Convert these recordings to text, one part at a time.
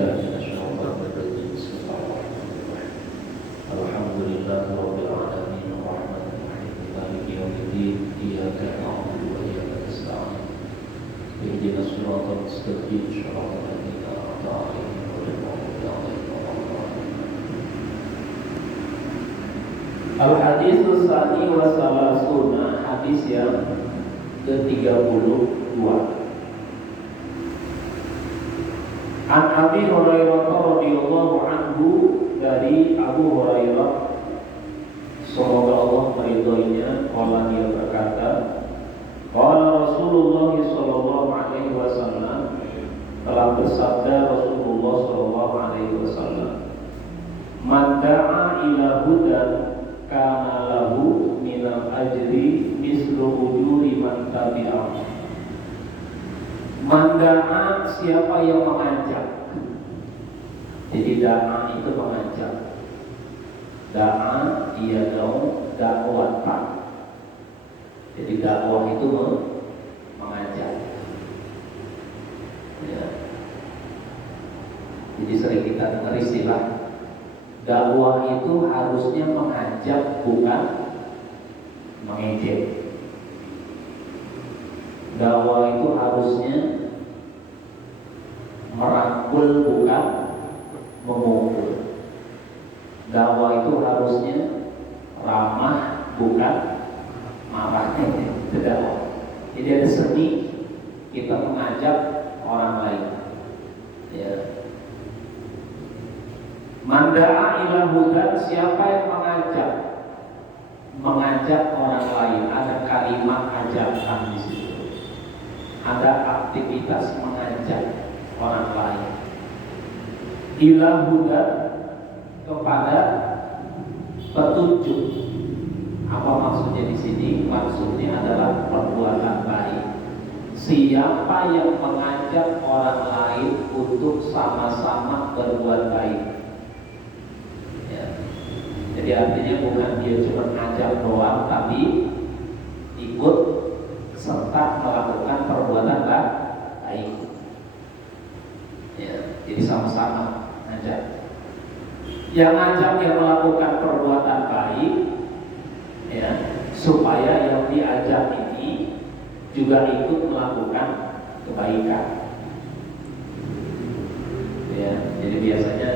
بالله من الشيطان الرجيم بسم الله الرحمن الرحيم الحمد لله رب العالمين الرحمن الرحيم مالك يوم الدين إياك نعبد وإياك نستعين اهدنا الصراط المستقيم صراط الذين أنعمت عليهم غير المغضوب عليهم ولا الضالين. Al-Hadits Tsani wa Salasuna, hadis yang ke-32. An Abi Hurairah radhiyallahu anhu, dari Abu Hurairah semoga Allah meridhoinya, qala dia berkata, qala Rasulullah sallallahu alaihi wasallam, telah bersabda Rasulullah sallallahu alaihi wasallam, man da'a ila hudan kana lahu minal ajri mislu ujuri man tabi'ah. Manda'a, siapa yang mengajak. Jadi da'a itu mengajak. Da'a ia dakwah. Jadi dakwah itu mengajak. Ya. Jadi sering kita dengar istilah dakwah itu harusnya mengajak, bukan mengejek. Dakwah itu harusnya merangkul, bukan memukul. Dakwah itu harusnya ramah, bukan marah. Itu dakwah. Jadi ada seni kita mengajak orang lain. Ya. Manda'a ila hudan, siapa yang mengajak orang lain. Ada kalimat ajakan di situ. Ada aktivitas mengajak orang lain. Ila hudan, kepada petunjuk. Apa maksudnya di sini? Maksudnya adalah perbuatan baik. Siapa yang mengajak orang lain untuk sama-sama berbuat baik. Jadi artinya bukan dia cuma ngajak doang, tapi ikut serta melakukan perbuatan baik. Ya, jadi sama-sama ngajak. Yang ngajak yang melakukan perbuatan baik, ya, supaya yang diajak ini juga ikut melakukan kebaikan. Ya, jadi biasanya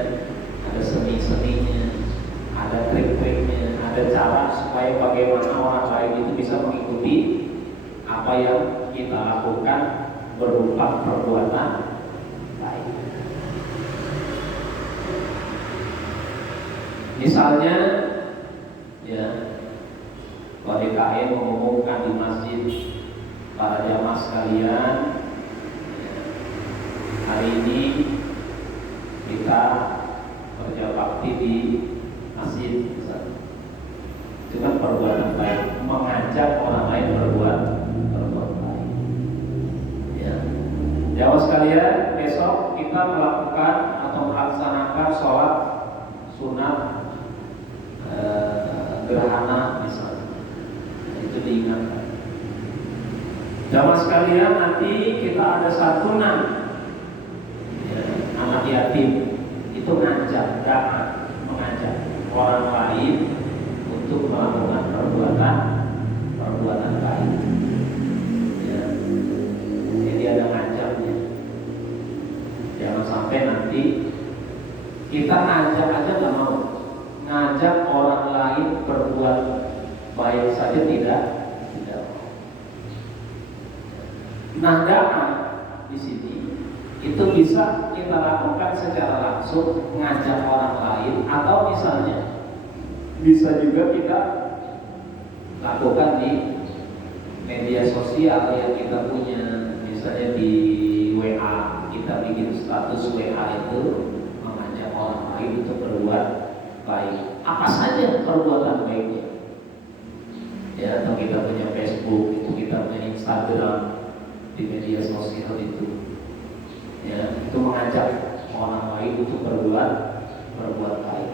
ada seni-seninya, ada trik-triknya, ada cara supaya bagaimana orang lain itu bisa mengikuti apa yang kita lakukan berupa perbuatan baik. Misalnya, ya, KDKM mengumumkan di masjid, para jamaah sekalian, ya, hari ini kita kerja bakti di masjid, misalnya. Itu kan perbuatan baik, mengajak orang lain berbuat baik. Ya. Jamaah sekalian, besok kita melakukan atau melaksanakan sholat sunat gerhana misalnya. Itu diingatkan. Jamaah sekalian, nanti kita ada santunan, ya, anak yatim. Itu ngajak, mengajak orang lain untuk melakukan perbuatan baik. Ya. Jadi ada ngajaknya. Jangan sampai nanti kita ngajak aja nggak mau, ngajak orang lain berbuat baik saja tidak. Nah, dakwah di sini itu bisa kita lakukan secara langsung, ngajak orang lain, atau misalnya bisa juga kita lakukan di media sosial yang kita punya. Misalnya di WA, kita bikin status WA itu mengajak orang lain untuk berbuat baik. Apa saja perbuatan baiknya. Ya, atau kita punya Facebook, itu kita punya Instagram, di media sosial itu. Ya, itu mengajak orang lain untuk berbuat baik.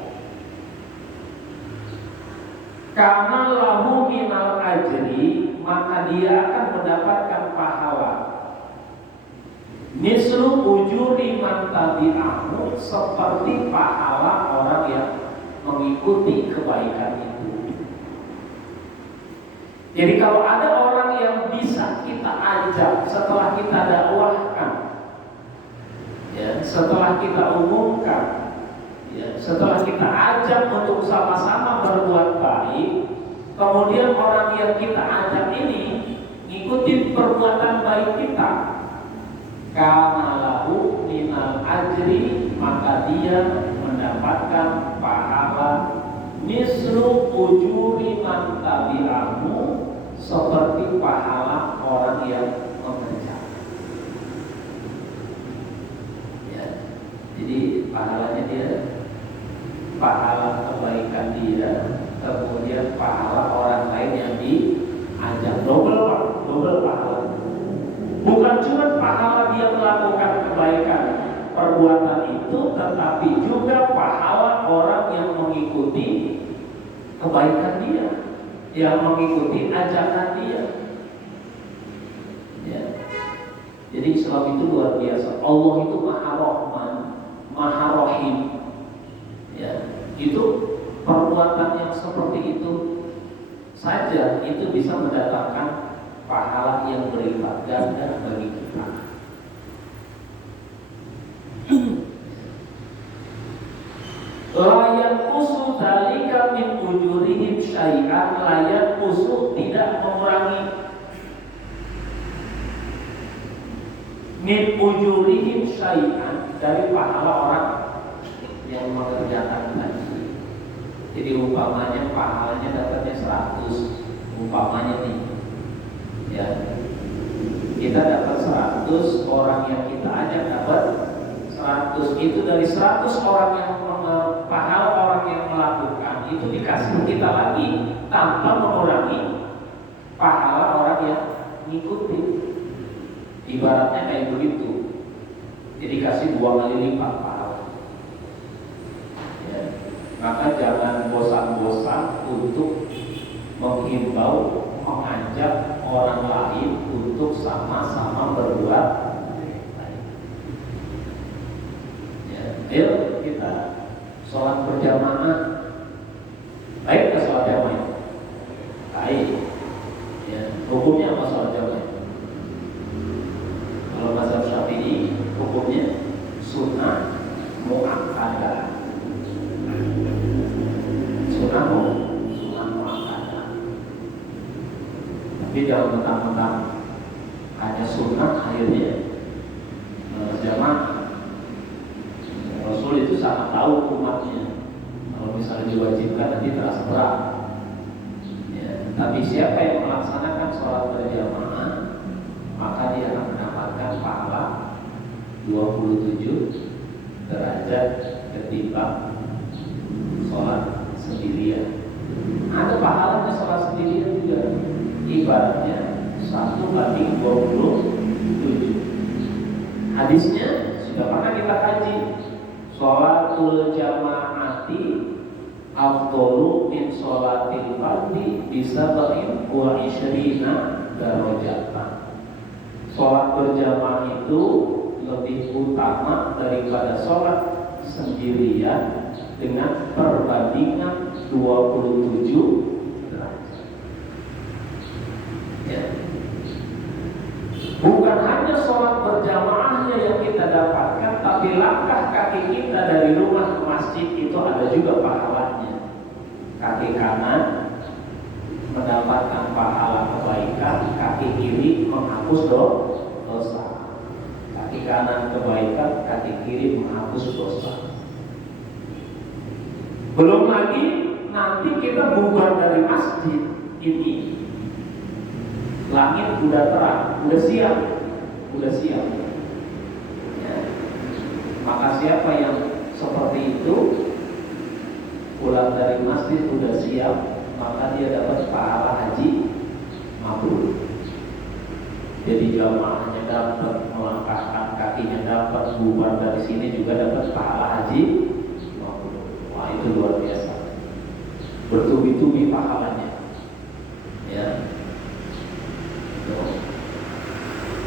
Karena lahu minal ajri, maka dia akan mendapatkan pahala. Mislu ujuri man tabi'ahu, seperti pahala orang yang mengikuti kebaikan itu. Jadi kalau ada orang yang bisa kita ajak setelah kita dakwahkan, ya, setelah kita umumkan, ya, setelah kita ajak untuk sama-sama berbuat baik, kemudian orang yang kita ajak ini ngikutin perbuatan baik kita, kana lahu minal ajri, maka dia mendapatkan pahala mislu ujuri man tabi'ahu, seperti pahala orang yang mengerjakan. Ya, jadi pahalanya dia, pahala kebaikan dia, kemudian pahala orang lain yang diajak, double pahala. Bukan cuma pahala dia melakukan kebaikan perbuatan itu, tetapi juga pahala orang yang mengikuti kebaikan dia, yang mengikuti ajakan dia. Ya. Jadi Islam itu luar biasa. Allah itu Maha Rahman, Maha Rahim. Ya, itu perbuatan yang seperti itu saja itu bisa mendatangkan pahala yang berlipat ganda bagi kita. Layan kusu dalika min ujurihim syai'an, layan kusu tidak mengurangi min ujurihim syai'an dari pahala orang yang mengerjakan haji. Jadi umpamanya pahalanya dapatnya 100, umpamanya nih, ya, kita dapat 100, orang yang kita ajak dapat 100. Itu dari 100 orang yang pahala orang yang melakukan itu dikasih kita lagi tanpa mengurangi pahala orang yang ngikutin. Ibaratnya kayak begitu. Jadi kasih 2 kali lipat pahala. Ya. Maka jangan bosan-bosan untuk menghimbau, mengajak orang lain untuk sama-sama berbuat baik. Ya, ayo kita sholat berjamaah. Baik ke sholat jamaah? Baik. Ya, hukumnya apa sholat jamaah? Kalau mazhab Syafi'i hukumnya sunnah muakkadah. Sunnah muakkadah. Tapi jangan mentang-mentang hanya sunnah akhirnya jamaah. Rasul itu sangat tahu umatnya. Kalau misalnya diwajibkan nanti terasa berat. Ya, tapi siapa yang melaksanakan sholat berjamaah, maka dia akan mendapatkan pahala 27 derajat ketimbang sholat sendirian. Ada pahalanya sholat sendirian juga. Ibaratnya 1/27. Hadisnya sudah pernah kita kaji. Sholatul jamaati afdhalu min sholatil fardhi bisa wa isyrina darajatan. Sholat berjamaah itu lebih utama daripada sholat sendirian dengan perbandingan 27 derajat. Ya. Bukan hanya sholat berjamaahnya yang kita dapatkan, tapi langkah kaki kita dari rumah ke masjid itu ada juga pahalanya. Kaki kanan mendapatkan pahala kebaikan, kaki kiri menghapus dosa. Kaki kanan kebaikan, kaki kiri menghapus dosa. Belum lagi nanti kita bubar dari masjid ini, langit udah terang, udah siap. Ya. Maka siapa yang seperti itu pulang dari masjid udah siap, maka dia dapat pahala haji mabrur. Jadi jamaahnya dapat, melangkahkan kakinya dapat, bubar dari sini juga dapat pahala haji mabrur. Wah, itu luar biasa. Bertubi-tubi pahalanya. Ya.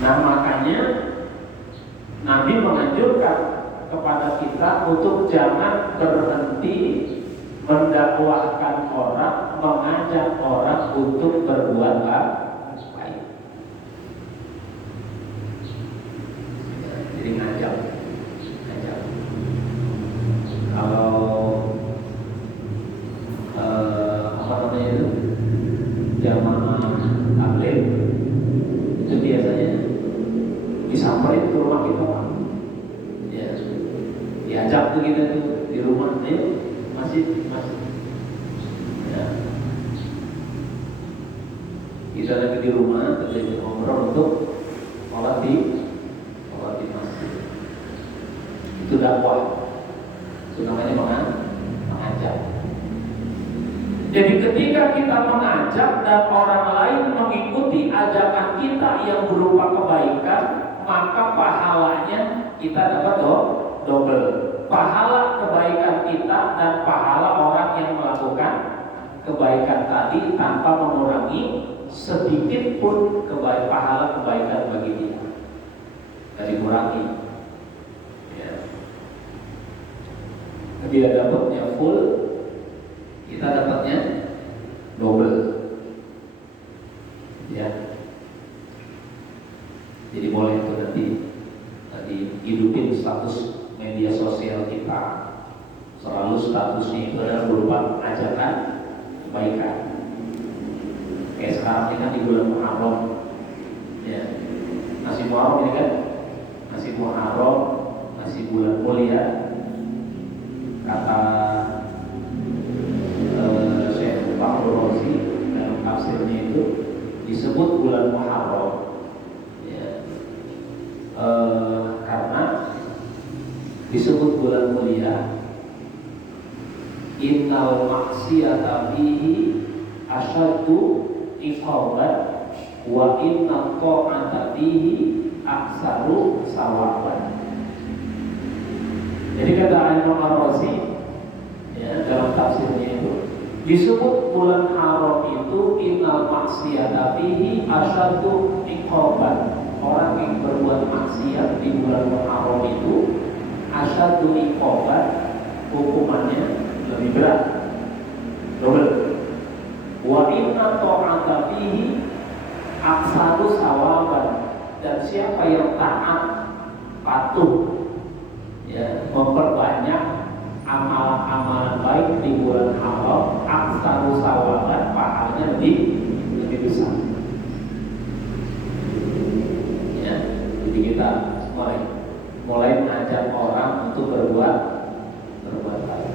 Nah, makanya kita untuk jangan berhenti mendakwahkan orang, mengajak orang untuk berbuat baik. Jadi ngajak. Kalau apa namanya itu jamaah tabligh itu biasanya disamperin ke rumah kita, Pak. Ya, diajak tuh kita tuh di rumah, ayo masjid. Ya. Kita lagi di rumah, kita ngobrol untuk sholat di masjid. Itu dakwah. Itu namanya mengajak. Jadi ketika kita mengajak dan orang lain mengikuti ajakan kita yang berupa kebaikan, maka pahalanya kita dapat double. Pahala kebaikan kita dan pahala orang yang melakukan kebaikan tadi tanpa mengurangi sedikit pun pahala kebaikan bagi dia. Tidak dikurangi. Ya. Dia dapatnya full, kita dapatnya double. Ya. Jadi boleh itu nanti hidupin status media sosial kita. Selalu statusnya itu adalah berupa ajakan kebaikan. Kayak sekarang ini kan di bulan Muharram. Ya. Masih Muharram ini kan? Masih Muharram, masih bulan mulia. Kata Syekh Fakhrul Razi dalam tafsirnya itu disebut bulan Muharram, ya, karena disebut bulan mulia. Innal maksiyata fihi asyaddu iqaban wa inna ta'ata fihi aksaru sawaban. Jadi kata Imam Ar-Razi, ya, dalam tafsirnya itu disebut bulan haram itu innal maksiyata fihi asyaddu iqaban. Orang yang berbuat maksiat di bulan haram itu asyaddu iqaban, hukumannya lebih berat, double. Wa inna ta'ata fihi aksaru sawaban, dan siapa yang taat patuh, ya, memperbanyak amalan-amalan baik di bulan haram, aksaru sawaban, pahalanya lebih besar. Ya, jadi kita mulai mengajak orang untuk berbuat baik.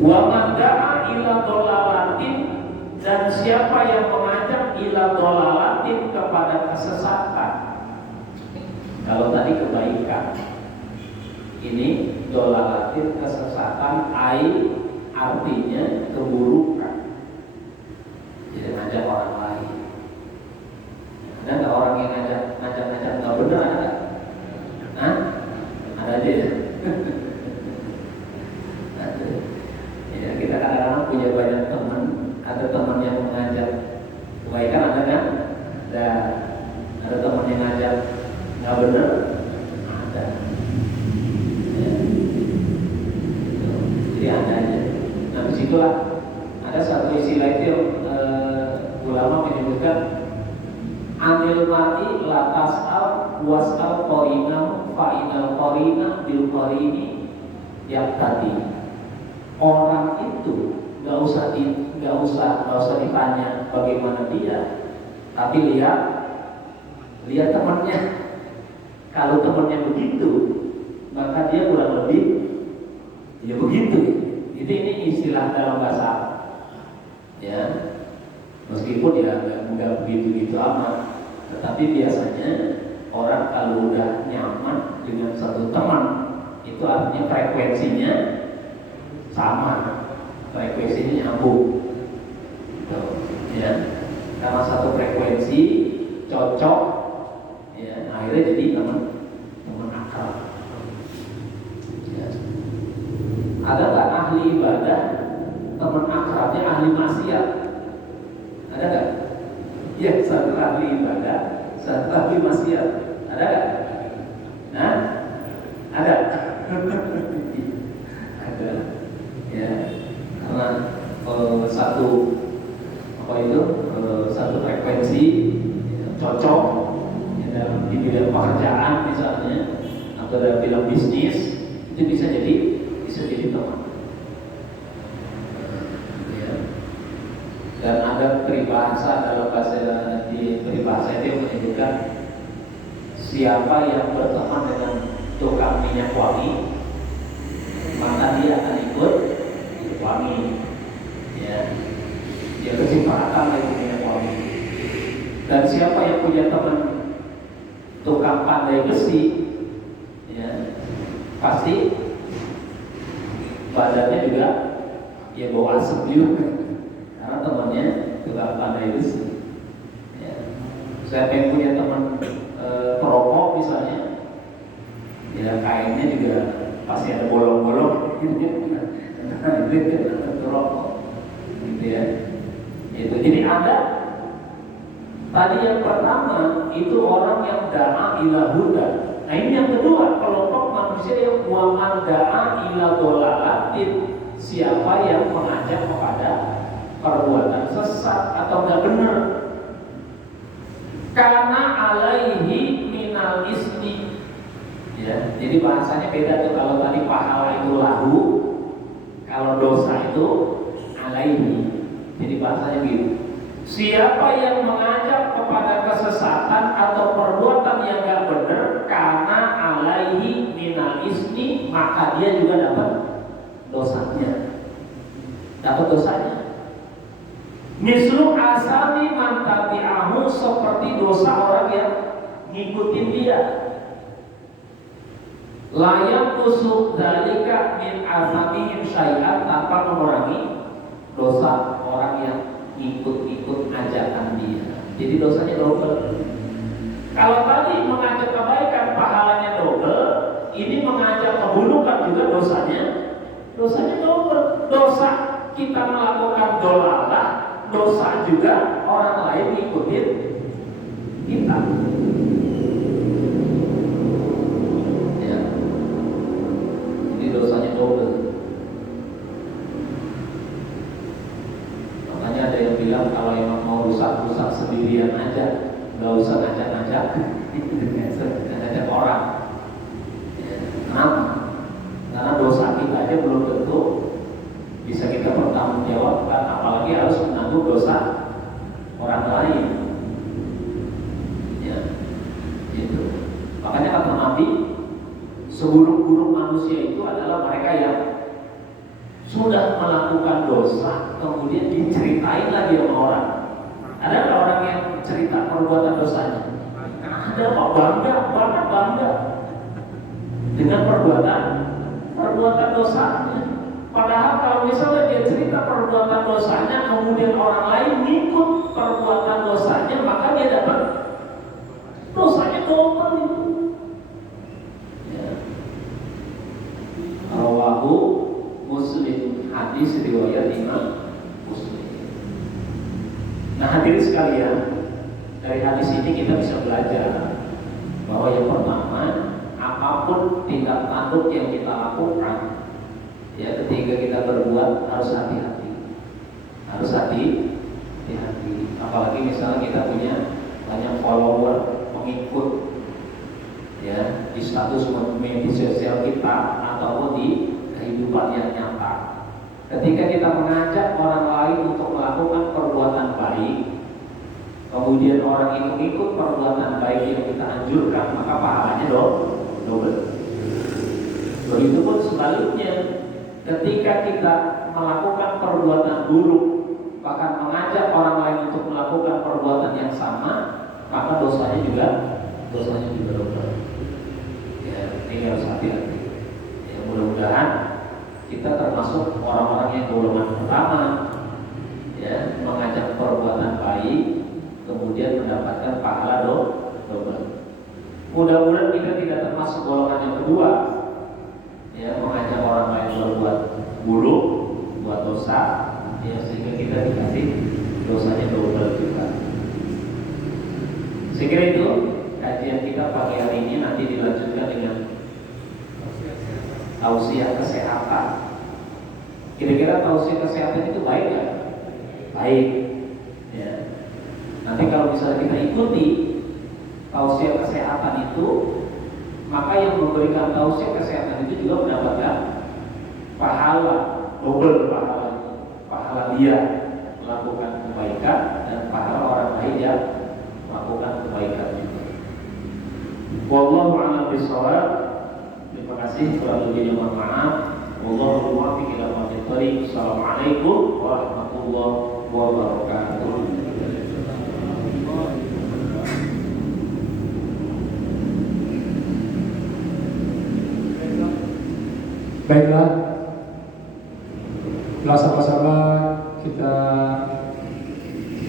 Wa man da'a ila dhalalatin, dan siapa yang mengajak ila dhalalatin kepada kesesatan. Kalau tadi kebaikan, ini dhalalatin kesesatan, artinya keburukan. Jadi ngajak orang lain. Ada nggak orang yang ngajak nggak benar, ada? Hah? Ada aja ya. Ya, kita kadang-kadang punya banyak teman, ada teman yang mengajak kebaikan, ada kan? Ada teman yang ngajak nggak benar, ada. Ya. Jadi ada aja. Nah, disitulah ada satu istilah itu ulama menyebutkan anil mar'i la tas'al was'al qarina fa'inal qarina bil qarini yaqtadi. Orang itu nggak usah ditanya bagaimana dia, tapi lihat temannya. Kalau temannya begitu, maka dia kurang lebih ya begitu. Ini istilah dalam bahasa, ya. Meskipun ya nggak begitu amat, tetapi biasanya orang kalau udah nyaman dengan satu teman, itu artinya frekuensinya sama, frekuensinya nyambung, gitu, ya. Karena satu frekuensi cocok, ya, akhirnya jadi teman akrab. Ya. Ada nggak ahli ibadah teman akrabnya ahli maksiat? Ada nggak? Ya, satu ahli ibadah, satu ahli maksiat. Ada nggak? Nah, Ada. Ada. Ya, karena satu satu frekuensi ya, cocok ya, dalam di bidang pekerjaan misalnya atau dalam bidang bisnis itu bisa jadi teman. Ya. Dan ada peribahasa dalam bahasa di peribahasa itu menyebutkan siapa yang berteman dengan tukang minyak wangi maka dia akan ikut wangi. Ya. Dia kesempatan lagi minyak wangi. Dan siapa yang punya teman tukang pandai besi, ya, pasti badannya juga ya bau asap juga, karena temannya tukang pandai besi. Ya. Siapa yang punya teman perokok misalnya, ya kainnya juga pasti ada bolong-bolong, nah, itu perokok, gitu ya. Itu jadi ada tadi yang pertama itu orang yang da'a ila huda. Nah ini yang kedua, kelompok manusia yang waman da'a ila dolalatin, siapa yang mengajak kepada perbuatan sesat atau nggak benar. Karena alaihi minal ismi. Ya, jadi bahasanya beda tuh. Kalau tadi pahala itu lahu, kalau dosa itu alaihi. Jadi bahasanya gitu. Siapa yang mengajak kepada kesesatan atau perbuatan yang gak benar, karena alaihi minal ismi, maka dia juga dapat dosanya. Dapat dosanya. Mislu asami man tabi'ahu, seperti dosa orang yang ngikutin dia. Layak tusuk dalika min asamihim syai'at, tanpa mengurangi dosa orang yang ikut-ikut ajakan dia. Jadi dosanya double. Kalau tadi mengajak kebaikan pahalanya double, ini mengajak keburukan juga dosanya double. Dosa kita melakukan dolalah, dosa juga orang lain ngikutin kita. Ya. Jadi dosanya double. Ada yang bilang kalau emang mau rusak sendirian aja, nggak usah ngajak orang. Ya, kenapa? Karena dosa kita aja belum tentu bisa kita pertanggungjawabkan, apalagi harus menanggung dosa orang lain. Ya, gitu. Makanya kata Nabi, seburuk-buruk manusia itu adalah mereka yang sudah melakukan dosa, kemudian diceritain lagi sama orang. Ada orang yang cerita perbuatan dosanya? Ada kok, bangga dengan perbuatan dosanya. Padahal kalau misalnya dia cerita perbuatan dosanya, kemudian orang lain ngikut perbuatan dosanya, maka dia dapat dosanya double itu. Ya. Rawahu Muslim, hadis riwayat Imam Muslim. Nah hadirin sekalian, dari hadis ini kita bisa belajar bahwa yang pertama, apapun tindak tanduk yang kita lakukan, ya ketika kita berbuat harus hati-hati. Apalagi misalnya kita punya banyak follower, pengikut, ya di status media sosial kita ataupun di kehidupan yang nyata. Ketika kita mengajak orang lain untuk melakukan perbuatan baik, kemudian orang itu ikut perbuatan baik yang kita anjurkan, maka pahalanya double. Begitupun sebaliknya, ketika kita melakukan perbuatan buruk, bahkan mengajak orang lain untuk melakukan perbuatan yang sama, maka dosanya juga double. Ya, ini harus hati-hati. Ya, mudah-mudahan kita termasuk orang-orang yang golongan pertama, ya, mengajak perbuatan baik, kemudian mendapatkan pahala double. Mudah-mudahan kita tidak termasuk golongan yang kedua, ya, mengajak orang lain berbuat buruk, buat dosa, ya, sehingga kita dikasih dosanya double juga. Saya kira itu kajian kita pagi hari ini. Nanti dilanjutkan dengan tausiah kesehatan. Kira-kira tausiah kesehatan itu baik nggak? Baik. Ya. Nanti kalau misalnya kita ikuti tausiah kesehatan itu, maka yang memberikan tausiah kesehatan itu juga mendapatkan pahala, double pahala dia melakukan kebaikan dan pahala orang lain yang melakukan kebaikan juga. Wallahu a'lam bishawab. Terima kasih, kurang lebihnya mohon maaf. Wallahu muwaffiq ila aqwamit thoriq. Assalamualaikum warahmatullahi wabarakatuh. Baiklah, sama-sama kita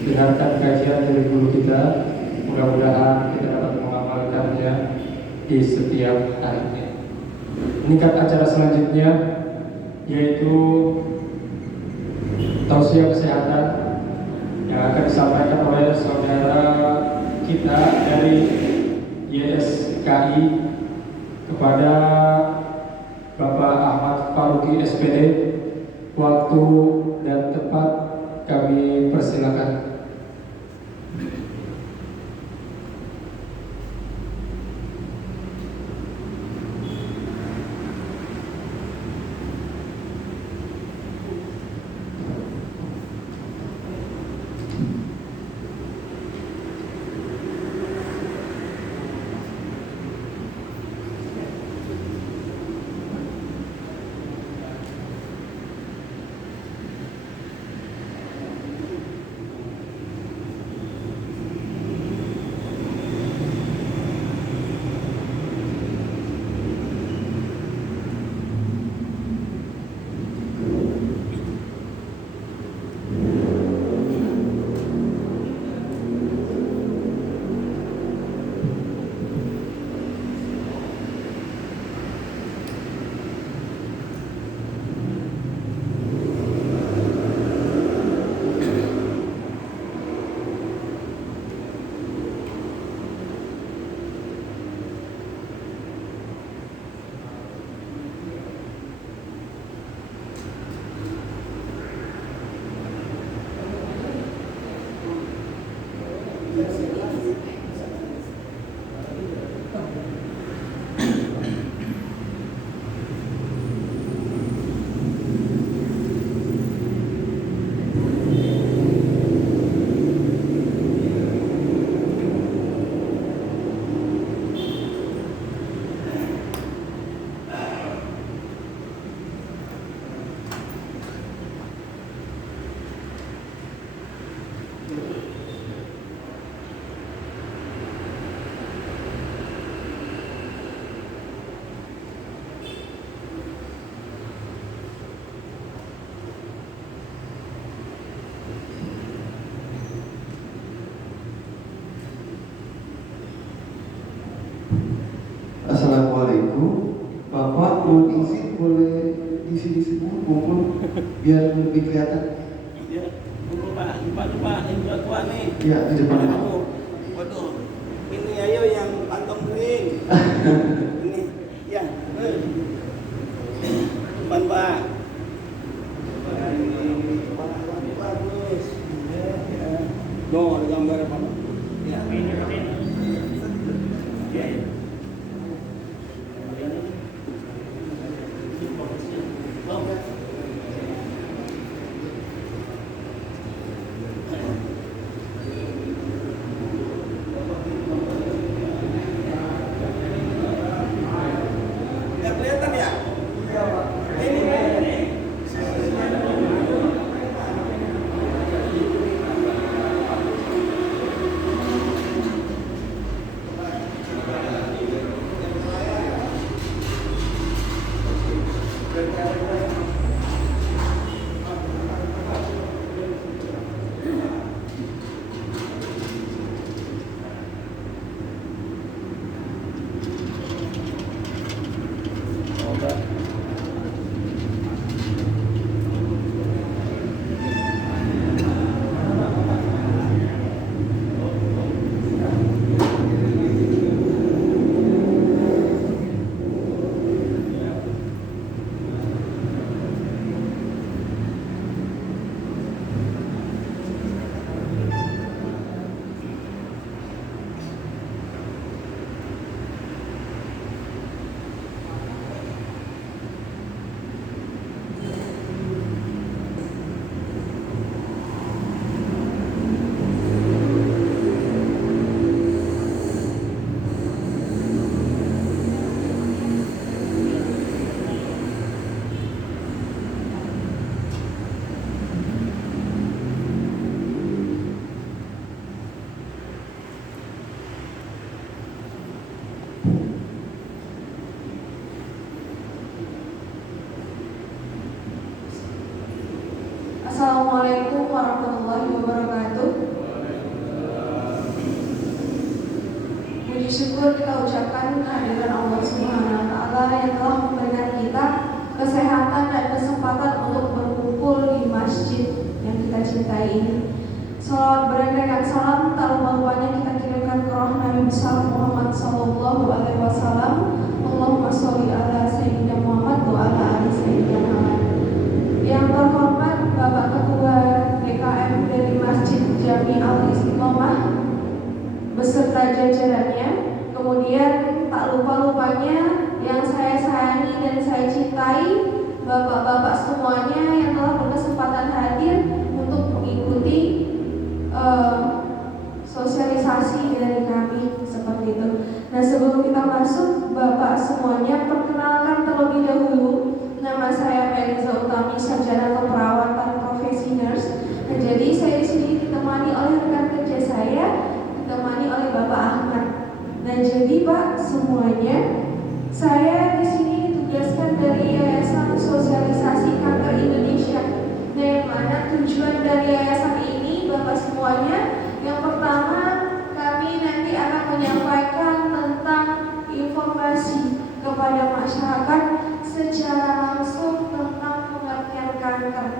dengarkan kajian dari guru kita. Mudah-mudahan kita dapat mengamalkannya di setiap harinya. Meningkat acara selanjutnya yaitu tausiah kesehatan yang akan disampaikan oleh saudara kita dari YSKI kepada Bapak Ahmad Faruqi SPD. Waktu dan tempat kami persilakan. Assalamualaikum. Bapak mau izin boleh di sini kumpul biar lebih kelihatan. Ya, lupa ini tua nih. Ya, di depan. Waduh, ini ayo yang kantong kering. Ini, ya, depan Pak. Bagus. Ya. No, ada gambar apa? Ya. Assalamualaikum warahmatullahi wabarakatuh. Puji syukur kita ucapkan kehadiran Allah Subhanahu wa Ta'ala yang telah memberikan kita kesehatan dan kesempatan untuk berkumpul di masjid yang kita cintai ini. Salawat berandakan salam tak lupa-lupanya kita kirimkan ke roh Nabi besar Muhammad sallallahu alaihi wasallam. Allahumma sholli ala sayyidina Muhammad wa ala ali sayyidina Muhammad. Yang terhormat Bapak Ketua DKM dari Masjid Jami Al-Istiqomah beserta jajarannya. Kemudian tak lupa-lupanya yang saya sayangi dan saya cintai, bapak-bapak semuanya yang telah berkesempatan hadir untuk mengikuti sosialisasi dari kami seperti itu. Nah, sebelum kita masuk, bapak semuanya perkenalkan terlebih dahulu. Nama saya Melisa Utami, sarjana keperawatan profesi nurse. Nah, jadi saya di sini ditemani oleh rekan kerja saya, ditemani oleh Bapak Ahmad. Nah, jadi Pak semuanya, saya di sini ditugaskan dari Yayasan Sosialisasi Kanker Indonesia. Nah, yang mana tujuan dari yayasan ini, Bapak semuanya, yang pertama kami nanti akan menyampaikan tentang informasi kepada masyarakat secara langsung tentang pengertian kanker.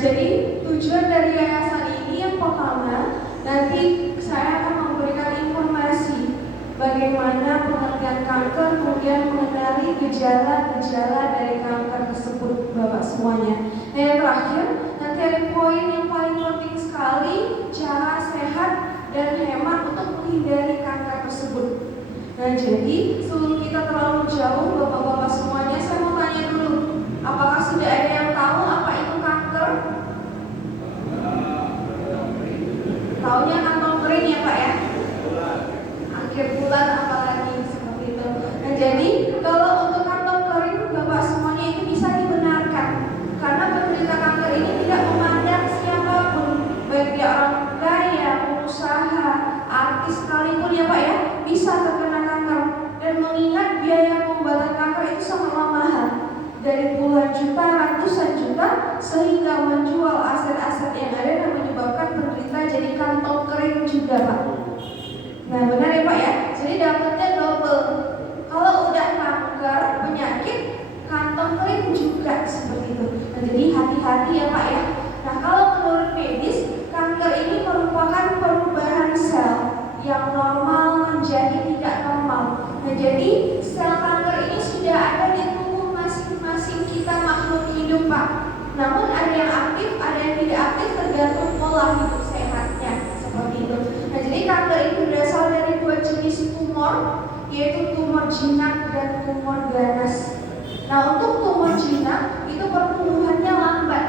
Jadi tujuan dari yayasan ini yang pertama, nanti saya akan memberikan informasi bagaimana pengertian kanker, kemudian mengenali gejala-gejala dari kanker tersebut, Bapak semuanya. Dan yang terakhir, nanti ada poin yang paling penting sekali, cara sehat dan hemat untuk menghindari kanker tersebut. Nah, jadi sebelum kita terlalu jauh, Bapak-bapak semuanya, saya mau tanya dulu, apakah sudah ada yang tahu apa itu kanker? Taunya kantong kering ya Pak ya? Akhir bulan apalagi seperti itu. Nah, jadi kalau untuk kantong kering, Bapak semuanya itu bisa dibenarkan, karena penderita kanker ini tidak memandang siapapun, baik dia orang kaya, pengusaha, artis sekalipun ya Pak ya, bisa terkena kanker. Dan mengingat biaya pengobatan kanker itu sangatlah mahal, dari puluhan juta, ratusan juta, sehingga menjual aset-aset yang ada dan menyebabkan penderita jadi kantong kering juga Pak. Nah, benar ya Pak ya, jadi dapatnya double. Kalau udah kanker, penyakit, kantong kering juga seperti itu. Nah, jadi hati-hati ya Pak ya. Nah, kalau menurut medis, kanker ini merupakan perubahan sel yang normal menjadi tidak normal. Nah, jadi sel kanker ini sudah ada di tubuh masing-masing kita makhluk hidup Pak. Namun ada yang aktif, ada yang tidak aktif tergantung pola hidup sehatnya seperti itu. Nah, jadi kanker itu berasal dari dua jenis tumor, yaitu tumor jinak dan tumor ganas. Nah, untuk tumor jinak itu pertumbuhannya lambat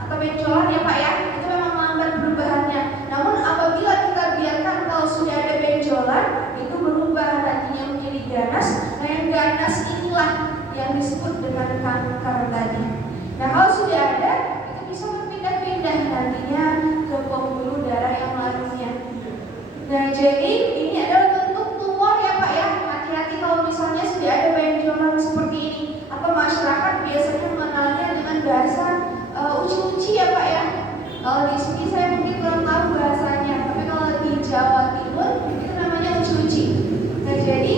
atau benjolan ya Pak ya, itu memang lambat perubahannya. Namun apabila kita biarkan kalau sudah ada benjolan, itu berubah nantinya menjadi ganas. Nah, yang ganas inilah yang disebut dengan kanker tadi. Nah, kalau sudah ada, itu bisa berpindah-pindah nantinya ke pembuluh darah yang lainnya. Nah, jadi ini adalah bentuk tumor ya Pak ya. Hati-hati kalau misalnya sudah ada benjolan seperti ini, atau masyarakat biasanya mengenalnya dengan bahasa uci-uci ya Pak ya. Kalau di sini saya mungkin belum tahu bahasanya, tapi kalau di Jawa Timur itu namanya uci-uci. Nah, jadi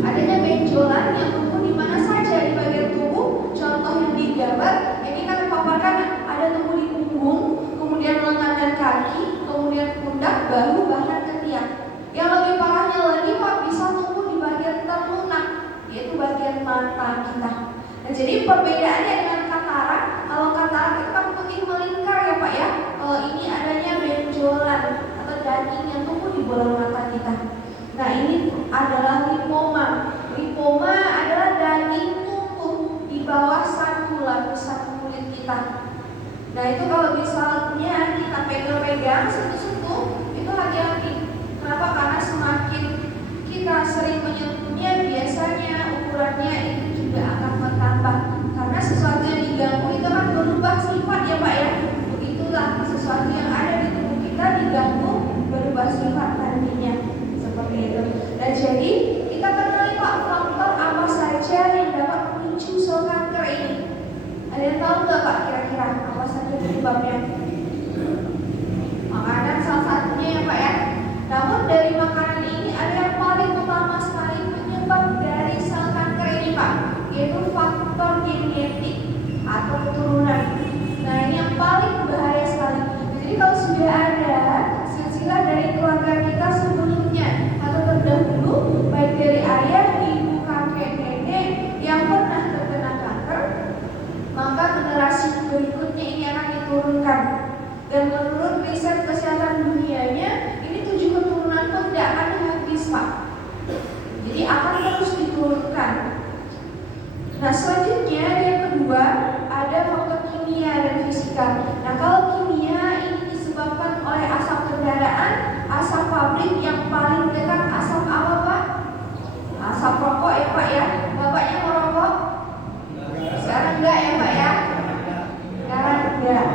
adanya benjolan yang tumbuh di mana saja di bagian tubuh. Contoh yang digambar ini kan dipaparkan ada tumbuh di punggung, kemudian lengan dan kaki, kemudian pundak, bahu, bahkan ketiak. Yang lebih parahnya lagi Pak, bisa tumbuh di bagian terlunak, yaitu bagian mata kita. Nah, jadi perbedaannya dengan katarak, kalau katarak itu kan putih melingkar ya Pak ya. Kalau ini adanya benjolan atau daging yang tumbuh di bola mata kita. Nah, ini adalah lipoma. Lipoma adalah daging tumbuh di bawah satu lapisan kulit kita. Nah, itu kalau misalnya kita pegang-pegang, sentuh-sentuh, Kenapa? Karena semakin kita sering menyentuhnya, biasanya ukurannya itu juga akan bertambah. Karena sesuatu yang diganggu itu akan berubah sifat ya Pak ya. Begitulah sesuatu yang ada di tubuh kita diganggu berubah sifat nantinya seperti itu. Dan jadi kita kenali Pak faktor apa saja yang dapat memicu sel kanker ini. Ada yang tahu nggak Pak kira-kira apa saja penyebabnya? Makanan salah satunya ya Pak ya. Namun dari makanan ini ada yang paling utama sekali penyebab dari sel kanker ini Pak, yaitu faktor genetik atau keturunan. Nah ini yang paling bahaya sekali. Jadi kalau sudah ada silsilah dari keluarga kita sebelumnya atau terdahulu, baik dari ayah, ibu, kakek, nenek yang pernah terkena kanker, maka generasi berikutnya ini akan diturunkan. Dan menurut riset kesehatan dunianya, ini 7 keturunan pun tidak akan habis Pak. Jadi akan terus diturunkan. Nah selanjutnya yang kedua ada faktor kimia dan fisika. Nah kalau kimia ini disebabkan oleh asap kendaraan, asap pabrik, yang paling dekat asap apa Pak? Asap rokok ya Pak ya. Bapaknya merokok? Sekarang enggak ya Pak ya? Sekarang enggak.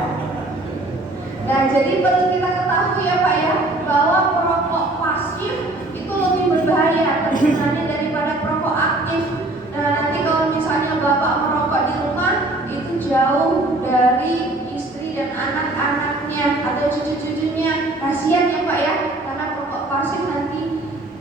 Nah jadi perlu kita ketahui ya Pak ya, bahwa perokok pasif itu lebih berbahaya kecenderungannya daripada perokok aktif. Nah nanti kalau misalnya bapak merokok di rumah, itu jauh dari istri dan anak-anaknya atau cucu-cucunya. Kasihan ya Pak ya, karena perokok pasif nanti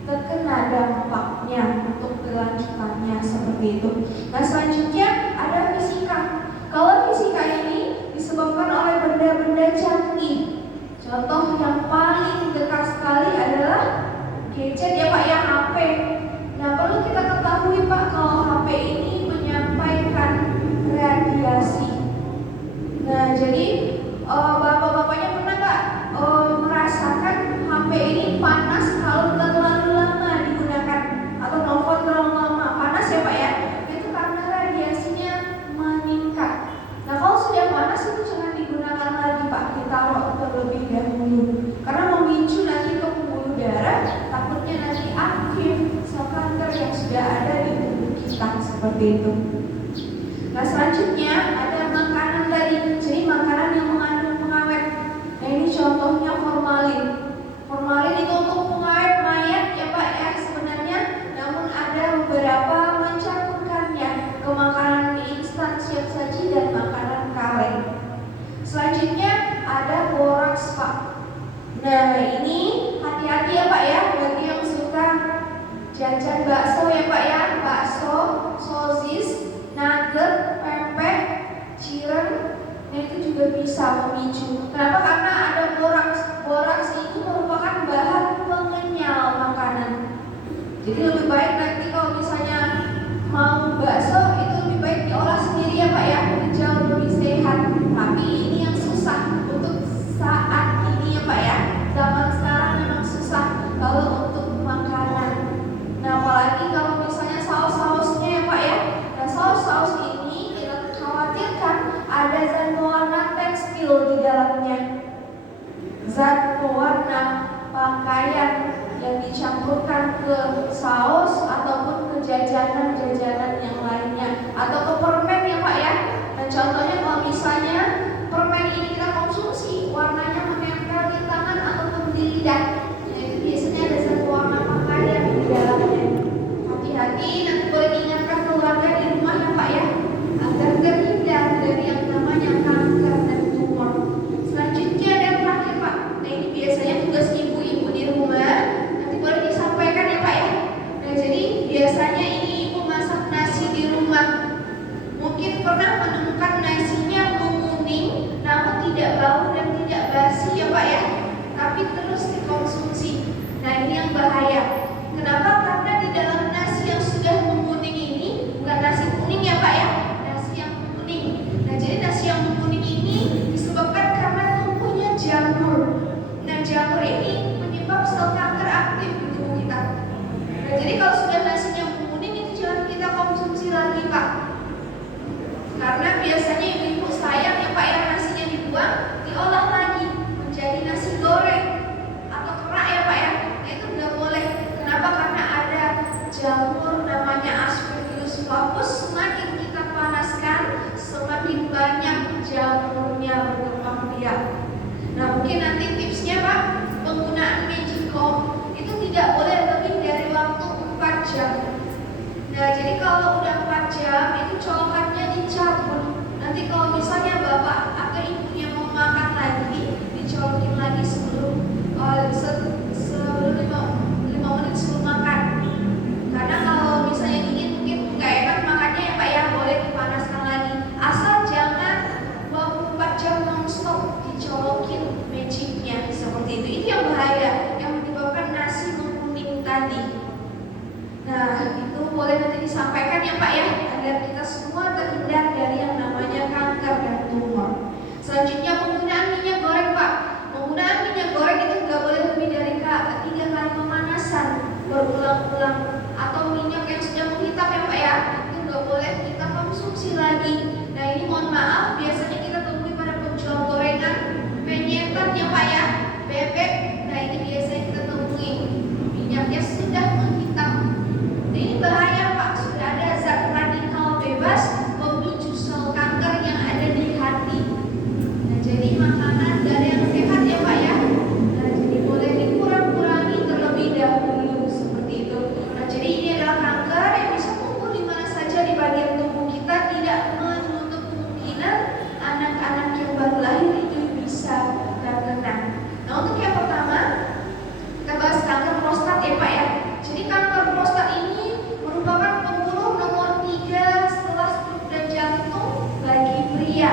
terkena dampaknya untuk kelanjutannya seperti itu. Nah selanjutnya ada fisika. Kalau fisika ini disebabkan oleh benda-benda canggih. Contoh yang paling dekat sekali adalah gadget ya Pak ya, HP. Nah perlu kita ketahui Pak, kalau HP ini menyampaikan radiasi. Nah jadi bapak-bapaknya pernah nggak merasakan HP ini panas kalau terlalu lama digunakan atau telepon terlalu lama? Panas ya Pak ya? Itu karena radiasinya meningkat. Nah kalau sudah panas itu jangan digunakan lagi Pak, ditaruh terlebih dahulu. Karena memicu nanti ke pembuluh darah, takutnya nanti aktif sel kanker yang sudah ada di tubuh kita seperti itu. Nah selanjutnya ada makanan tadi, jadi makanan yang mengandung pengawet. Nah ini contohnya formalin. Formalin itu untuk pengawet mayat ya Pak ya sebenarnya, namun ada beberapa mencampurkannya ke makanan mie instan siap saji dan makanan kaleng. Selanjutnya ada boraks Pak. Nah ini hati-hati ya Pak ya, bagi yang suka jajan bakso ya Pak ya, bakso, sosis, nugget, pempek, cireng. Nah itu juga bisa memicu. Kenapa? Karena ada boraks. Boraks itu merupakan bahan pengenyal makanan. Jadi lebih baik nanti kalau misalnya mau bakso itu lebih baik diolah sendiri ya Pak ya, jauh lebih sehat. Tapi ini yang susah untuk saat ini ya Pak ya. Zaman sekarang memang susah kalau untuk makanan. Nah apalagi kalau misalnya saus-sausnya ya Pak ya. Nah saus-saus ini kita khawatirkan ada zat pewarna tekstil di dalamnya, zat pewarna pakaian yang dicampurkan ke saus ataupun ke jajanan-jajanan yang lainnya atau ke permen ya Pak ya. Nah contohnya kalau misalnya permen ini kita konsumsi, warnanya menempel di tangan ataupun di lidah, nah itu biasanya ada zat pewarna pakaian di dalamnya. Hati-hati, nanti boleh diingatkan keluarga di rumah ya Pak ya, agar terhindar dari yang namanya kanker dan tumor. Selanjutnya ada yang terakhir Pak. Nah ini biasanya tugas ibu-ibu di rumah, nanti boleh disampaikan ya Pak ya. Nah jadi biasanya ini ibu masak nasi di rumah, mungkin pernah menemukan nasinya menguning namun tidak bau dan tidak basi ya Pak ya, tapi terus dikonsumsi jam itu colokannya dicabut. Nanti kalau misalnya bapak atau ibunya mau makan lagi, dicolokin lagi sebelum sebelum 5 menit sebelum makan. Karena kalau misalnya dingin mungkin nggak enak makannya ya Pak ya, boleh dipanaskan lagi. Asal jangan 24 jam non-stop dicolokin magicnya seperti itu. Itu yang bahaya, yang menyebabkan nasi menguning tadi. Nah, itu boleh nanti disampaikan ya Pak ya, agar kita semua terhindar dari yang namanya kanker dan tumor. Selanjutnya penggunaan minyak goreng Pak. Penggunaan minyak goreng itu nggak boleh lebih dari 3 kali pemanasan berulang-ulang, atau minyak yang sudah menghitam ya Pak ya, itu nggak boleh kita konsumsi lagi. Nah ini mohon maaf, biasanya kita temui pada penjual gorengan, penyetan ya Pak ya, bebek. Nah ini biasanya kita temui minyaknya sudah menghitam. Nah ini bahaya Pak, sudah ada zat radikal bebas memicu sel kanker yang ada di hati. Nah jadi makanan dari yang sehat ya Pak ya. Nah jadi boleh dikurang-kurangi terlebih dahulu seperti itu. Nah jadi ini adalah kanker yang bisa tumbuh di mana saja di bagian tubuh kita, tidak menutup kemungkinan anak-anak yang baru lahir itu bisa terkena. Nah untuk yang pertama kita bahas kanker prostat ya Pak ya. Jadi kanker prostat ini merupakan pembunuh nomor 3 setelah stroke dan jantung bagi pria.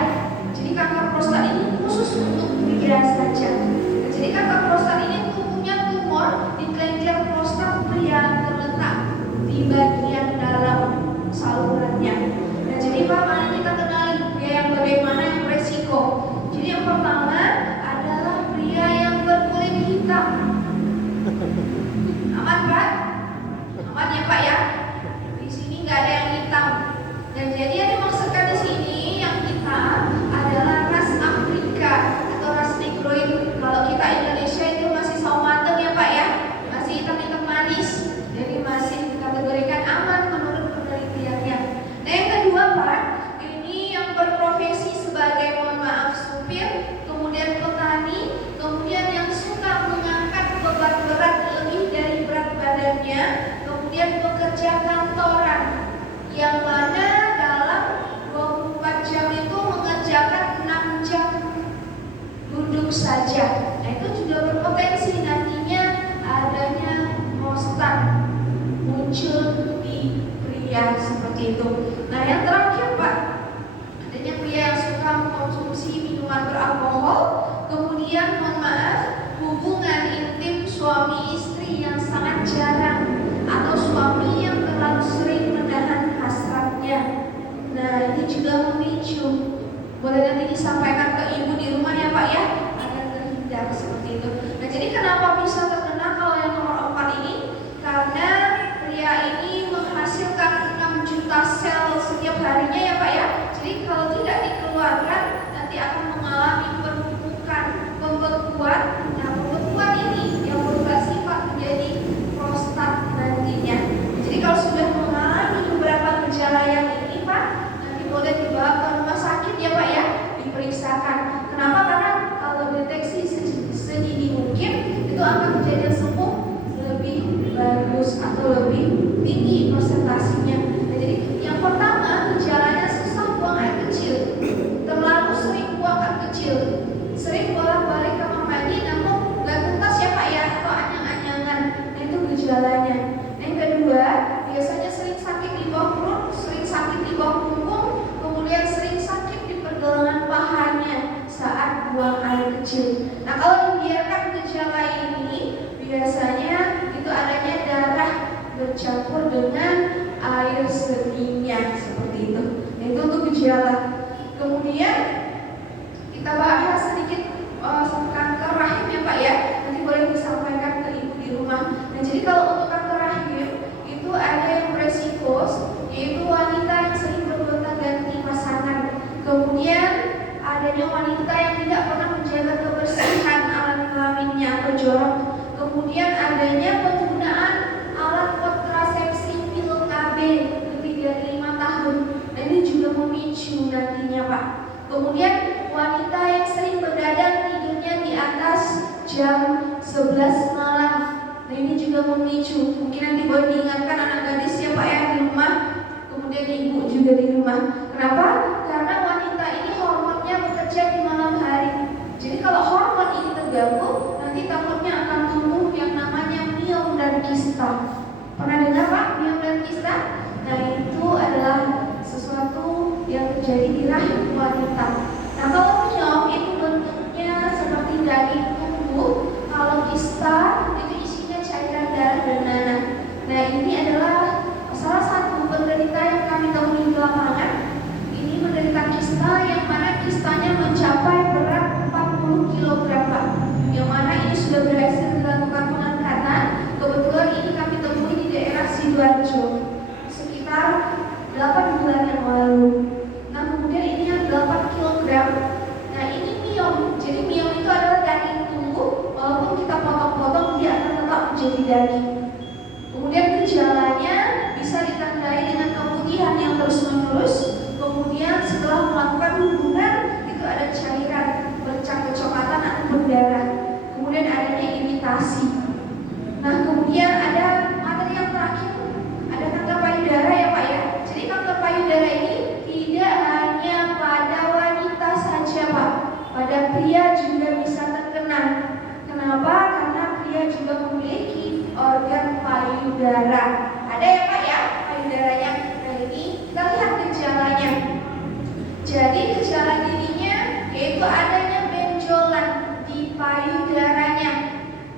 Jadi kanker prostat ini khusus untuk pria saja. Nah, jadi kanker prostat ini tumbuhnya tumor di kelenjar prostat pria terletak di bagian dalam salurannya. Nah jadi Pak, mari kita kenali pria yang bagaimana yang beresiko. Jadi yang pertama adalah pria yang berkulit hitam. Aman Pak? Aman ya Pak ya? Di sini nggak ada yang hitam. Dan jadi yang dimaksudkan di sini yang hitam adalah ras Afrika atau ras negroid. Kalau kita Indonesia itu masih sawo mateng ya Pak ya, masih hitam-hitam manis. Jadi masih dikategorikan aman menurut penelitiannya. Nah yang kedua Pak, ini yang berprofesi sebagai mohon maaf supir, kemudian petani, kemudian yang suka mengangkat beban berat lebih dari berat badannya, kemudian bekerja kantoran yang mana dalam 24 jam itu mengerjakan 6 jam duduk saja. Nah itu juga berpotensi nantinya adanya prostat muncul di pria seperti itu. Nah yang terakhir Pak, adanya pria yang suka mengkonsumsi minuman beralkohol, kemudian mohon maaf hubungan intim suami istri yang sangat jarang, atau suami yang terlalu sering menahan hasratnya. Nah ini juga memicu. Boleh nanti disampaikan ke ibu di rumah ya Pak ya, agar terhindar seperti itu. Nah jadi kenapa bisa terkena kalau yang nomor 4 ini? Karena pria ini menghasilkan 6 juta sel setiap harinya ya Pak ya. Jadi kalau tidak dikeluarkan nanti akan mengalami penumpukan, pembekuan. Nah pembekuan ini yang berubah sifat menjadi prostat nantinya. Jadi kalau sudah mengalami beberapa gejala yang ini Pak, nanti boleh dibawa ke rumah sakit ya Pak ya, diperiksakan. Kenapa? Karena kalau deteksi sedini mungkin itu akan kejadian sembuh lebih bagus atau lebih tinggi persentasinya. Nah, jadi yang pertama gejalanya susah buang air kecil, terlalu sering buang air kecil, sering bolak-balik kamar mandi namun nggak tuntas ya Pak ya, atau anyang-anyangan. Nah itu gejalanya. Nah yang kedua biasanya sering sakit di bawah perut, sering sakit di bawah punggung, kemudian sering sakit di pergelangan pahanya saat buang air kecil. Nah kalau dibiarkan gejala ini biasanya itu adanya darah bercampur dengan air seninya seperti itu. Nah, itu untuk gejala. Kemudian kita bahas sedikit kanker rahim ya Pak ya. Nanti boleh disampaikan ke ibu di rumah. Nah jadi kalau untuk kanker rahim itu ada yang beresiko, yaitu wanita yang sering bergonta-ganti pasangan. Kemudian adanya wanita yang tidak pernah menjaga kebersihan alat kelaminnya atau jorok. Kemudian adanya penggunaan alat kontrasepsi pil KB lebih dari 5 tahun. Nah ini juga memicu nantinya Pak. Kemudian wanita yang sering begadang tidurnya di atas jam 11 malam. Nah ini juga memicu. Mungkin nanti boleh diingatkan anak gadis ya Pak ya di rumah. Kemudian kemudian ibu juga di rumah. Kenapa? Karena wanita ini hormonnya bekerja di malam hari. Jadi kalau hormon ini terganggu, nanti takutnya akan tumbuh yang namanya miom dan kista. Pernah dengar Pak, miom dan kista? Nah itu adalah sesuatu yang terjadi di rahim wanita. Nah kalau miom itu bentuknya seperti daging tumbuh, kalau kista itu isinya cairan darah dan nanah. Nah ini adalah salah satu penderita yang kami temui di lapangan. Ini menderita kista yang mana kistanya mencapai berat 40 kg Pak. Yang mana ini sudah berhasil dilakukan pengangkatan. Kebetulan ini kami temui di daerah Sidoarjo sekitar 8 bulan yang lalu. Nah kemudian ini yang 8 kg. Nah ini miom. Jadi miom itu adalah daging tumbuh. Walaupun kita potong-potong dia akan tetap menjadi daging. Kemudian gejalanya bisa ditandai dengan keputihan yang terus-menerus. Kemudian setelah melakukan hubungan itu ada cairan bercak kecoklatan atau berdarah. Kemudian adanya iritasi. Nah kemudian ada materi yang terakhir, ada kanker payudara ya Pak ya. Jadi kanker payudara ini tidak hanya pada wanita saja Pak, pada pria juga bisa terkena. Kenapa? Karena pria juga memiliki organ payudara. Ada ya Pak ya payudaranya. Nah ini kita lihat gejalanya. Jadi gejala dirinya yaitu adanya benjolan di payudaranya.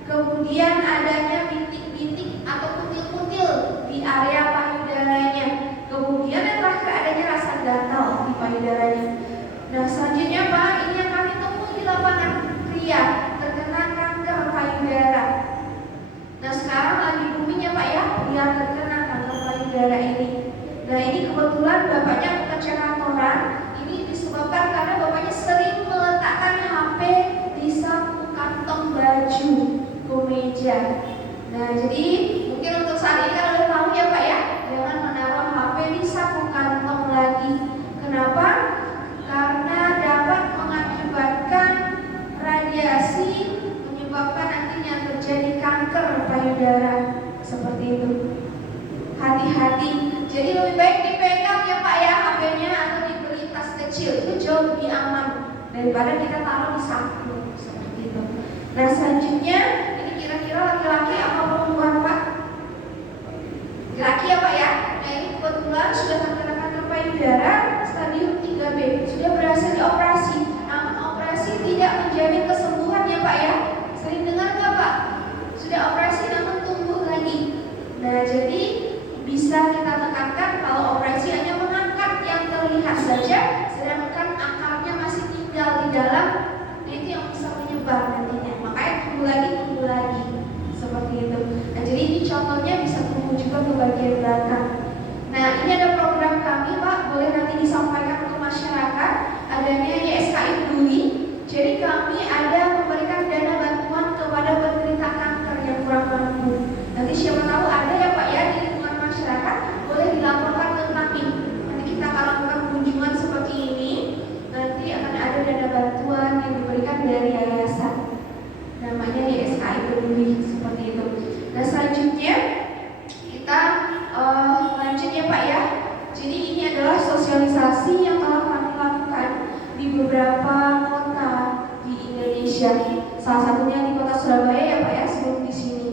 Kemudian adanya bintik-bintik atau kutil-kutil di area payudaranya. Kemudian yang terakhir adanya rasa gatal di payudaranya. Nah selanjutnya Pak, ini yang kami temui di lapangan, pria terkena kanker payudara. Nah sekarang lagi boomingnya Pak ya, pria terkena kanker payudara ini. Nah ini kebetulan bapaknya pekerja kantoran. Ini disebabkan karena bapaknya sering meletakkan HP di saku kantong baju kemeja. Nah jadi mungkin untuk saat ini kan udah tahu ya Pak ya, jangan menaruh HP di saku kantong lagi. Kenapa? Karena dapat mengakibatkan radiasi, menyebabkan nantinya terjadi kanker payudara seperti itu. Hati-hati. Jadi lebih baik dipegang ya Pak ya HP-nya atau diberi tas kecil, itu jauh lebih aman daripada kita taruh di saku seperti itu. Nah selanjutnya ini kira-kira laki-laki apa perempuan Pak? Laki ya Pak ya. Nah ini kebetulan sudah terkena kanker payudara stadium 3B, sudah berhasil dioperasi. Namun operasi tidak menjamin kesembuhan ya Pak ya. Sering dengar nggak Pak? Sudah operasi namun tumbuh lagi. Nah jadi bisa kita tekankan kalau operasi hanya mengangkat yang terlihat saja, sedangkan akarnya masih tinggal di dalam. Nah itu yang bisa menyebar nantinya. Makanya tumbuh lagi seperti itu. Nah jadi ini contohnya bisa tumbuh juga ke bagian belakang. Nah ini ada program kami Pak, boleh nanti disampaikan ke masyarakat. Adanya YSKI Peduli. Jadi kami ada memberikan dana bantuan kepada penderita kanker yang kurang mampu. Nanti siapa tahu ada ya Pak ya di lingkungan masyarakat, boleh dilaporkan ke kami. Nanti kita akan lakukan kunjungan seperti ini. Nanti akan ada dana bantuan yang diberikan dari yayasan. Namanya YSKI Peduli seperti itu. Nah selanjutnya kita lanjut ya Pak ya. Jadi ini adalah sosialisasi yang telah kami lakukan di beberapa kota di Indonesia. Salah satunya di kota Surabaya ya Pak ya, sebelum di sini.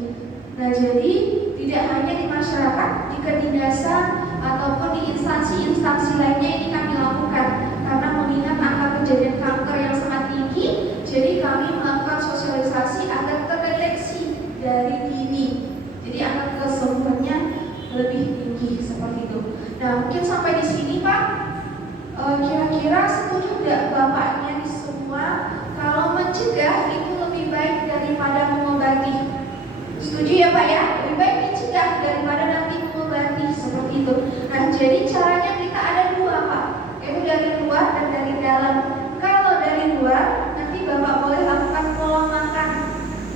Nah jadi tidak hanya di masyarakat, di kedinasan ataupun di instansi-instansi lainnya ini kami lakukan. Karena mengingat angka kejadian kanker yang sangat tinggi, jadi kami melakukan sosialisasi agar terdeteksi dari dini. Jadi angka kesembuhannya lebih tinggi seperti itu. Nah mungkin sampai di sini Pak. Kira-kira setuju nggak Bapaknya di semua kalau mencegah itu lebih baik daripada mengobati? Setuju ya Pak ya? Lebih baik mencegah daripada nanti mengobati seperti itu. Nah jadi caranya kita ada dua Pak, yaitu dari luar dan dari dalam. Kalau dari luar nanti Bapak boleh lakukan pola makan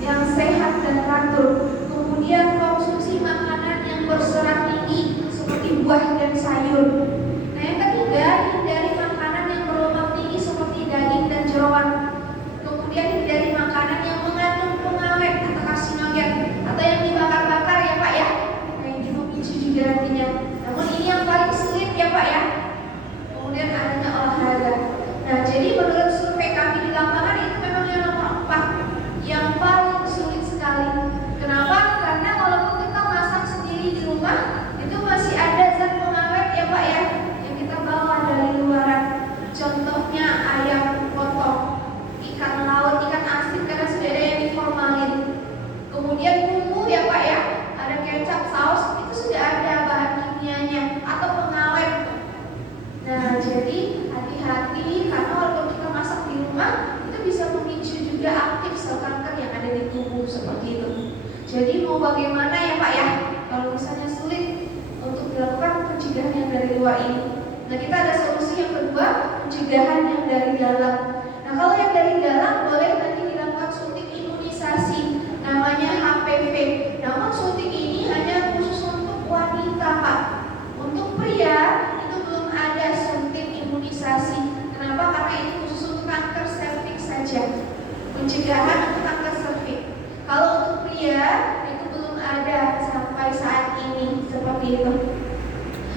yang sehat dan teratur. Kemudian konsumsi makanan yang berserat tinggi seperti buah dan sayur. Nah yang ketiga, hindari makanan yang berlemak tinggi seperti mau bagaimana ya Pak ya kalau misalnya sulit untuk dilakukan pencegahan yang dari luar ini. Nah kita ada solusi yang kedua, pencegahan yang dari dalam. Nah kalau yang dari dalam boleh nanti dilakukan suntik imunisasi, namanya HPV. Namun suntik ini hanya khusus untuk wanita Pak. Untuk pria itu belum ada suntik imunisasi. Kenapa? Karena ini khusus untuk kanker serviks saja. Pencegahan untuk kanker serviks. Kalau untuk pria itu belum ada sampai saat ini seperti itu.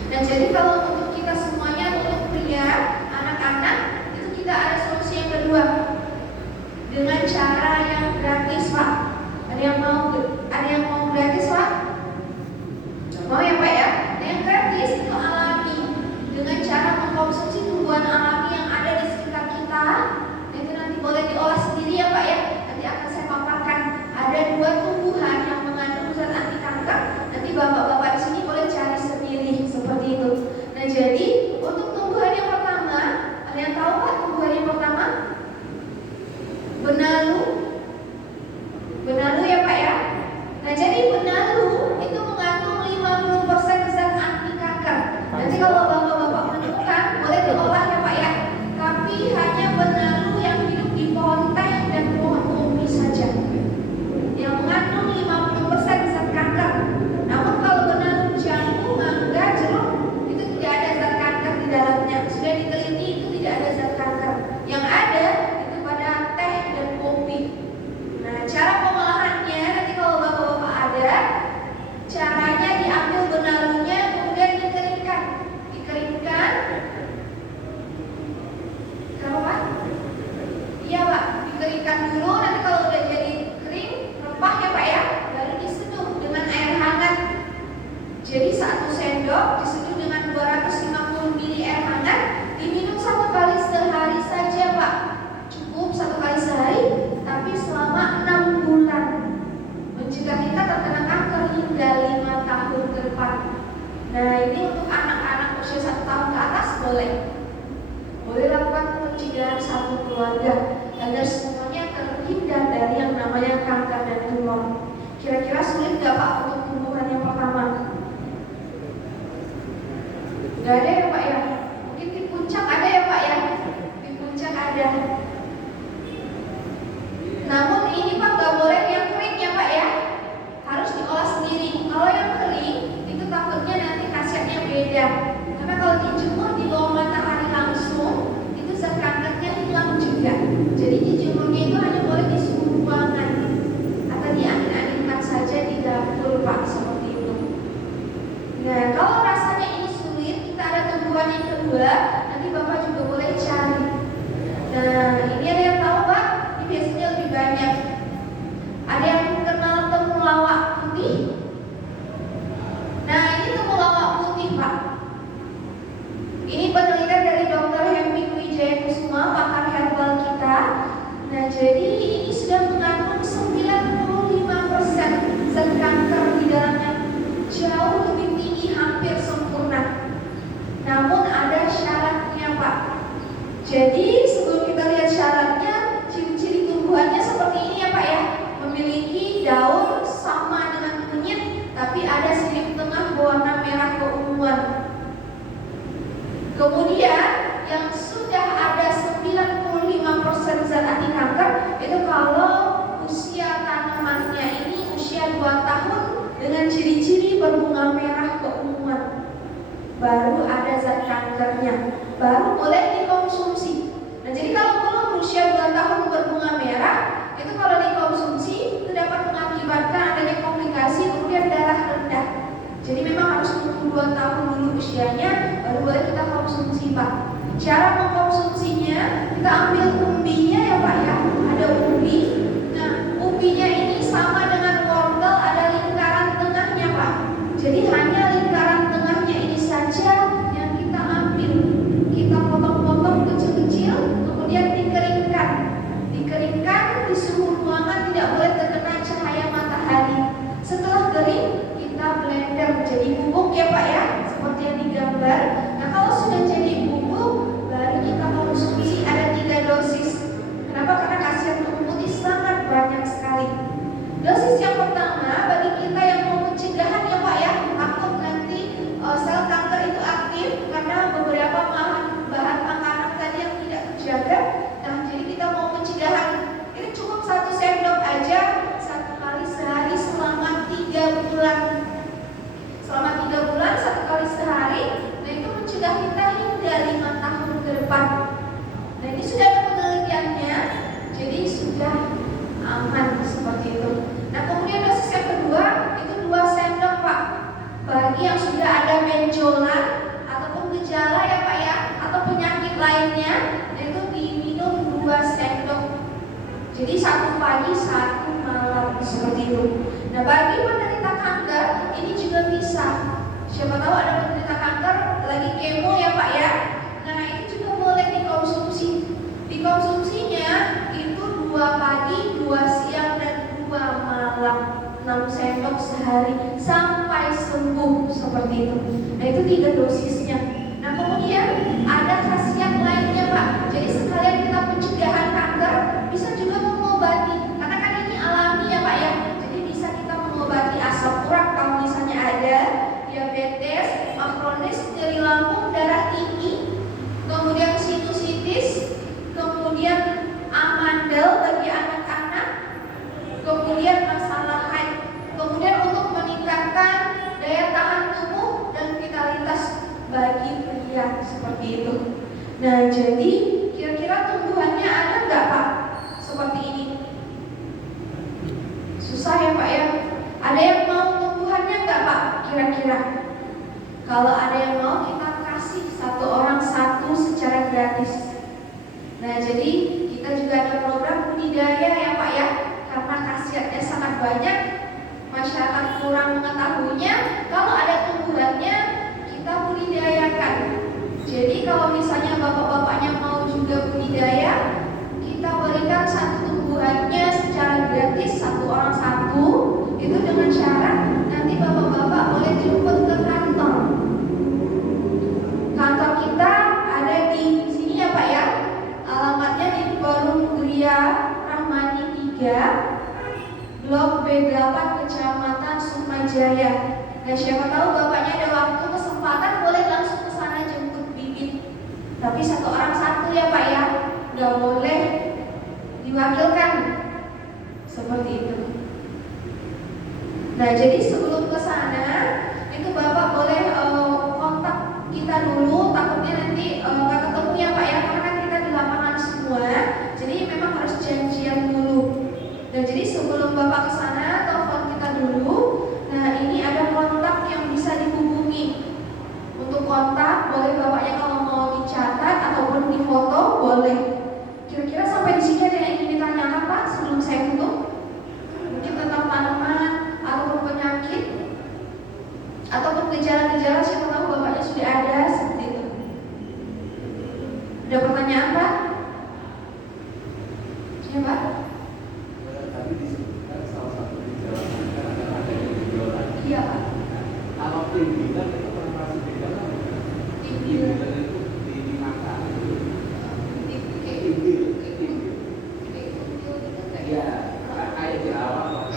Dan jadi kalau untuk kita semuanya, untuk pria, anak-anak, itu kita ada solusi yang kedua dengan cara yang gratis Pak. Ada yang mau gratis Pak? Mau ya Pak ya? Yang gratis itu alami dengan cara mengkonsumsi tumbuhan alami yang ada di sekitar kita. Itu nanti boleh diolah sendiri ya Pak ya. Nanti akan saya paparkan. Ada 2 tumbuhan yang mengandung zat anti kanker. Nanti bapak-bapak di sini boleh cari sendiri seperti itu. Nah jadi untuk tumbuhan yang pertama, ada yang tahu Pak tumbuhan yang pertama? Benalu. Benalu ya Pak ya. Nah jadi benalu itu mengandung 50% zat anti kanker. Nanti kalau bapak-bapak menemukan boleh diolah ya Pak ya. Tapi hanya benalu yang hidup di pohon teh dan pohon kopi saja yang mengandung 50% zat kanker. Namun kalau benalu jambu, mangga, jeruk itu tidak ada zat kanker di dalamnya. Sudah diteliti itu tidak ada zat kanker. Yang ada itu pada teh dan kopi. Nah cara pengolahannya nanti kalau bapak-bapak ada, caranya diambil benalunya kemudian dikeringkan. Kenapa Pak? Iya Pak, dikeringkan dulu. Nanti kalau udah jadi kering, rempah ya Pak ya, lalu diseduh dengan air hangat. Jadi 1 sendok diseduh dengan 250 ml air hangat, diminum 1 kali sehari saja Pak. Cukup 1 kali sehari, tapi selama 6 bulan. Mencegah kita terkena kanker hingga 5 tahun ke depan. Nah ini untuk anak-anak usia 1 tahun ke atas boleh lakukan pencegahan satu keluarga agar semuanya terhindar dari yang namanya kanker dan tumor. Kira-kira sulit gak Pak untuk tumbuhan yang pertama? Gak ada ya Pak ya? Mungkin di puncak ada ya Pak ya? Di puncak ada. Namun ini Pak gak boleh yang kering ya Pak ya? Harus diolah sendiri. Kalau yang kering itu takutnya nanti khasiatnya beda. Karena kalau dijemur di bawah matahari langsung itu zat kankernya hilang juga. Jadi dijemurnya itu hanya boleh di suhu ruangan atau diangin-anginkan saja di dapur Pak, seperti itu. Nah kalau rasanya ini sulit, kita ada tumbuhan yang kedua. Nanti Bapak juga boleh cari. Nah ini ada yang tahu Pak? Ini biasanya lebih banyak. Ada yang kenal temulawak putih? Nah ini temulawak putih Pak. Ini penelitian dari Dr. Heming Wijayakusuma, pakar herbal kita. Nah jadi ini sudah mengandung 95% zat kanker di dalamnya, jauh lebih tinggi, hampir sempurna. Namun ada syaratnya Pak. Jadi sebelum kita lihat syaratnya, ciri-ciri tumbuhannya seperti ini ya Pak ya. Memiliki daun sama dengan kunyit, tapi ada sirip tengah berwarna merah keunguan. Kemudian yang sudah ada 95% zat anti kanker itu kalau usia tanamannya ini usia 2 tahun dengan ciri-ciri berbunga merah keunguan, baru ada zat kankernya, baru boleh dikonsumsi. Nah jadi kalau belum usia 2 tahun berbunga merah, itu kalau dikonsumsi itu dapat mengakibatkan adanya komplikasi kemudian darah rendah. Jadi memang harus tunggu 2 tahun dulu usianya baru boleh kita konsumsi Pak. Cara mengkonsumsinya, kita ambil umbinya ya Pak ya. Ada umbi. Nah umbinya ini sama dengan wortel, ada lingkaran tengahnya Pak. Jadi hanya lingkaran tengahnya ini saja yang kita ambil. Kita potong-potong kecil-kecil, kemudian dikeringkan. Dikeringkan di suhu ruangan, tidak boleh terkena cahaya matahari. Setelah kering, kita blender jadi bubuk ya Pak ya, seperti yang digambar. Nah kalau sudah jadi bubuk, baru kita konsumsi. Ada 3 dosis. Kenapa? Karena khasiat bubuk putih sangat banyak sekali. Dosis yang pertama bagi kita Jadi 1 pagi 1 malam seperti itu. Nah bagi penderita kanker ini juga bisa. Siapa tahu ada penderita kanker lagi kemo ya Pak ya. Nah ini juga boleh dikonsumsi. Dikonsumsinya itu 2 pagi, 2 siang dan 2 malam, 6 sendok sehari sampai sembuh seperti itu. Nah itu 3 dosisnya. Nah kemudian ada khasiat lainnya Pak. Jadi sekalian kita pencegahan kanker bisa juga mengobati. Karena kan ini alami ya Pak ya. Jadi bisa kita mengobati asam urat kalau misalnya ada diabetes, kronis, nyeri lambung, darah tinggi, kemudian sinusitis, kemudian amandel bagi anak-anak, kemudian masalah haid, kemudian untuk meningkatkan daya tahan tubuh dan vitalitas bagi pria seperti itu. Nah jadi kira-kira tumbuhannya ada nggak Pak seperti ini? Susah ya Pak ya. Ada yang mau tumbuhannya nggak Pak kira-kira? Kalau ada yang mau kita kasih 1 orang 1 secara gratis. Nah jadi kita juga ada program budidaya ya Pak ya. Karena khasiatnya sangat banyak, masyarakat kurang mengetahuinya. Kalau ada tumbuhannya kita budidayakan. Jadi kalau misalnya bapak-bapaknya mau juga budidaya, kita berikan 1 tumbuhannya secara gratis 1 orang 1. Itu dengan syarat nanti bapak-bapak boleh jemput ke kantor. Kantor kita ada di sini ya Pak ya. Alamatnya di Forum Gria Rahmani 3, Blok B8, Kecamatan Sukmajaya. Nah siapa tahu bapaknya ada waktu kesempatan boleh langsung ke sana jemput bibit. Tapi 1 orang 1 ya Pak ya. Nggak boleh diwakilkan seperti itu. Nah jadi sebelum ke sana itu bapak boleh kontak kita dulu. Takutnya nanti nggak ketemu ya Pak ya. Karena kan kita di lapangan semua. Jadi memang harus janjian dulu. Nah jadi sebelum bapak ke sana telepon kita dulu. Nah ini ada kontak yang bisa dihubungi. Untuk kontak boleh bapaknya kalau mau dicatat ataupun difoto boleh. Kira-kira sampai di sini ada yang ingin ditanyakan Pak sebelum saya tutup? Mungkin tentang tanaman ataupun penyakit ataupun gejala-gejala, siapa tahu bapaknya sudah ada seperti itu. Ada pertanyaan Pak? Ya Pak? Tadi disebutkan salah satu gejala kanker adalah ada pimpinan. Iya Pak. Kalau pimpinan itu termasuk gejala Pimpinan. itu di mata. Ya, kayak di awal.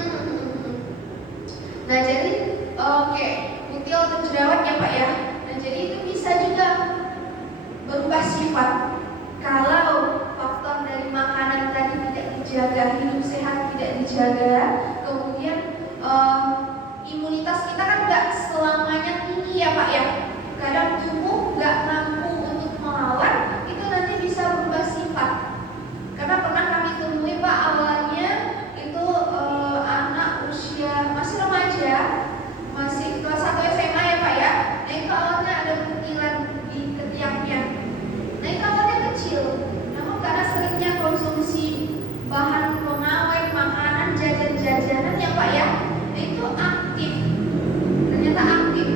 Nah jadi oke, kutil atau jerawat ya Pak ya. Nah jadi itu bisa juga berubah sifat kalau faktor dari makanan tadi tidak dijaga, hidup sehat tidak dijaga, kemudian imunitas kita kan nggak selamanya tinggi ya Pak ya. Kadang tubuh nggak mampu untuk melawan, itu nanti bisa berubah sifat. Karena pernah kami temui Pak awalnya itu anak usia masih remaja, masih kelas 1 SMA ya Pak ya. Nah itu awalnya ada kutilan di ketiaknya. Nah itu awalnya kecil, namun karena seringnya konsumsi bahan pengawet, makanan, jajan-jajanan ya Pak ya, nah itu aktif, ternyata aktif.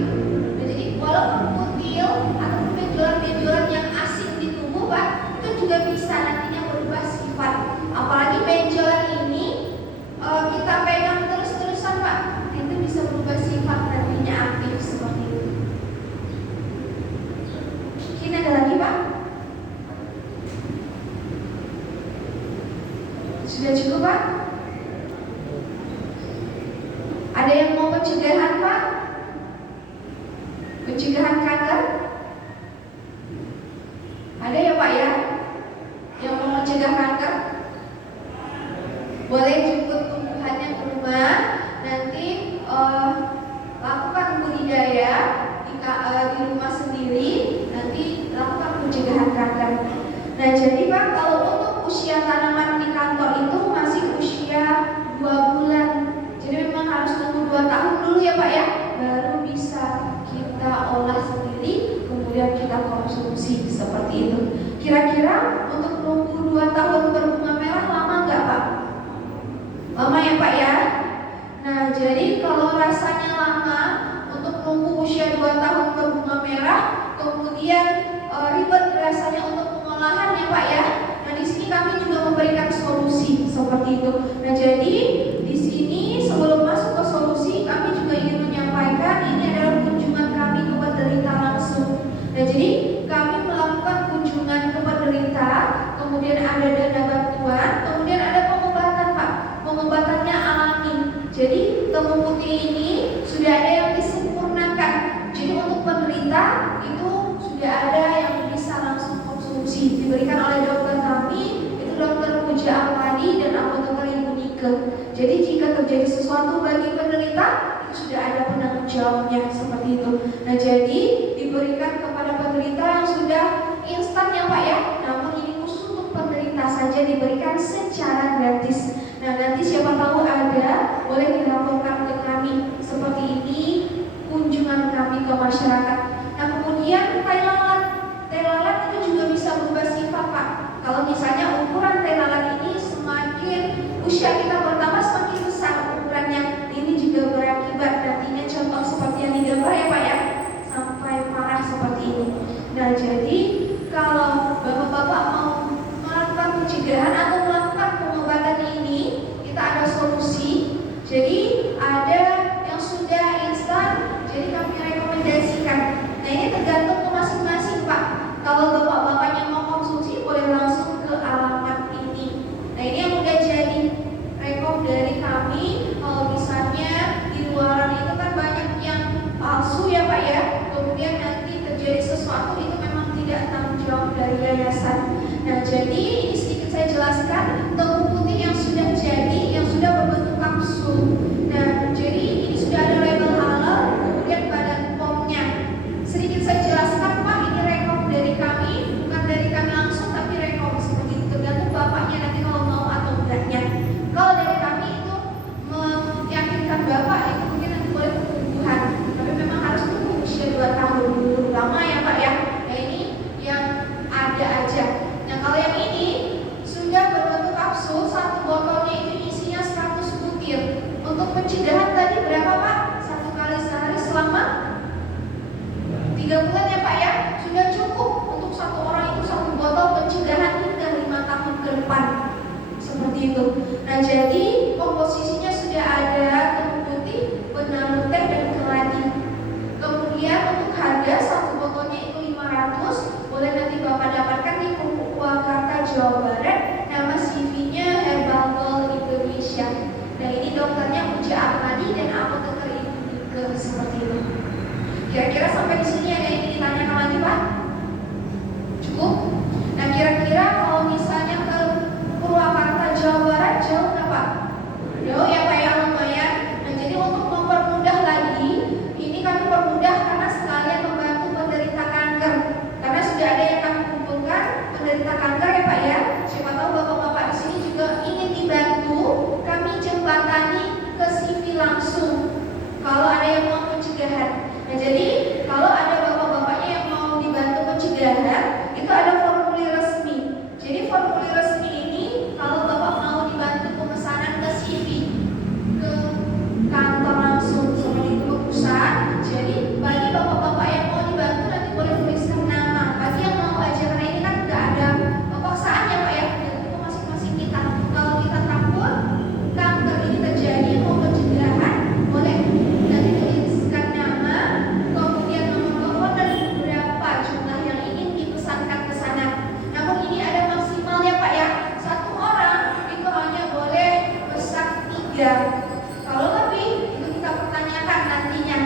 Nah, jadi walaupun kutil ataupun benjolan-benjolan yang asing di tubuh Pak, itu juga bisa nantinya berubah sifat. Apalagi benjolan ini kita pegang terus-terusan Pak, itu bisa berubah sifat nantinya aktif seperti itu. Mungkin ada lagi Pak? Sudah cukup Pak? Ada yang mau pencegahan Pak? Pencegahan kanker? Ada ya Pak ya? Yang mau mencegah kanker? Boleh jemput tumbuhannya ke rumah. Nanti lakukan budidaya di rumah sendiri. Nanti lakukan pencegahan kanker. Nah jadi Pak, kalau untuk usia tanaman di kantor itu masih usia 2 bulan. Jadi memang harus tunggu 2 tahun dulu ya Pak ya, baru bisa kita olah sendiri, kemudian kita konsumsi seperti itu. Kira-kira untuk nunggu 2 tahun berbunga merah lama nggak Pak? itu. Nah, jadi di sini sebelum masuk ke solusi, kami juga ingin menyampaikan ini adalah kunjungan kami ke penderita langsung. Nah, jadi kami melakukan kunjungan ke penderita, kemudian ada dana bantuan, kemudian ada pengobatan, Pak. Pengobatannya alami. Jadi temu putih ini sudah ada yang disempurnakan. Jadi untuk penderita itu sudah ada yang bisa langsung konsumsi, diberikan oleh dokter kami, itu dokter Puja Amadi dan apoteker Ibu Nike. Jadi jika terjadi sesuatu bagi penderita, itu sudah ada penanggung jawabnya seperti itu. Nah, jadi diberikan kepada penderita yang sudah instan ya Pak ya. Namun ini khusus untuk penderita saja, diberikan secara gratis. Nah, nanti siapa tahu ada, boleh dilaporkan ke kami. Seperti ini kunjungan kami ke masyarakat. Nah, kemudian teh lalat itu juga bisa berubah sifat Pak. Kalau misalnya ukuran teh lalat ini semakin usia kita bertambah semakin besar ukurannya, ini juga berakibat nantinya contoh seperti yang digambar ya Pak ya, sampai parah seperti ini. Nah, jadi kalau bapak-bapak mau melakukan pencegahan atau melakukan pengobatan ini, kita ada solusi. Jadi ada yang sudah instan, jadi kami rekomendasikan. Nah, ini tergantung ke masing-masing Pak. Kalau bapak-bapaknya mau konsumsi boleh langsung ke alamat ini. Nah, ini yang udah jadi rekom dari kami. Kalau misalnya di luaran itu kan banyak yang palsu ya Pak ya, kemudian nanti terjadi sesuatu, itu memang tidak tanggung jawab dari yayasan. Nah, jadi ini sedikit saya jelaskan temu putih yang sudah jadi, yang sudah berbentuk kapsul. Nah, jadi ini sudah ada label halal, kemudian badan POM-nya. Sedikit saya jelaskan Pak, ini rekom dari kami, bukan dari kami langsung, tapi rekom seperti itu, tergantung bapaknya nanti kalau mau atau enggaknya. Kalau dari kami itu meyakinkan bapak, itu mungkin nanti boleh pertumbuhan, tapi memang harus tunggu usia 2 tahun dulu lama ya Pak ya. Nah, ini yang ada aja. Nah, kalau yang ini sudah berbentuk kapsul, satu botolnya itu isinya 100 butir. Untuk pencegahan tadi berapa Pak? 1 kali sehari selama 3 bulan ya Pak ya. Sudah cukup untuk satu orang itu 1 botol pencegahan hingga 5 tahun ke depan. Seperti itu. Nah, jadi komposisinya sudah ada temu putih, benang teh dan keladi. Kemudian untuk harga 1 botolnya itu 500, boleh nanti Bapak dapatkan di Purwakarta, Jawa Barat. Nama CV-nya Herbal Gold Indonesia. Nah, ini dokternya Puja Amadi dan apoteker Ibu Nike seperti itu. Kira-kira sampai di sini ada yang ingin ditanyakan lagi Pak? Cukup? Nah, kira-kira kalau misalnya ke Purwakarta, Jawa Barat jauh nggak Pak? Jauh ya Pak ya, lumayan. Nah, jadi untuk mempermudah lagi, ini kami permudah karena sekalian membantu penderita kanker. Karena sudah ada yang kami kumpulkan penderita kanker ya Pak ya. Siapa tahu bapak-bapak di sini juga ingin dibantu, kami jembatani ke CV langsung. Kalau ada yang mau pencegahan. Nah, jadi kalau ada bapak-bapaknya yang mau dibantu pencegahan, itu ada formulir resmi. Jadi formulir resmi ini kalau bapak mau dibantu pemesanan ke CV, ke kantor langsung seperti itu, ke pusat. Jadi bagi bapak-bapak yang mau dibantu nanti boleh tuliskan nama. Bagi yang mau aja, karena ini kan tidak ada paksaan ya Pak ya, itu masing-masing kita. Kalau kita takut kanker ini terjadi mau pencegahan, boleh nanti tuliskan nama, kemudian nomor telepon dan berapa jumlah yang ingin dipesankan ke sana. Namun ini ada maksimal ya Pak ya, 1 orang itu hanya boleh pesan 3. Kalau lebih itu kita pertanyakan nantinya.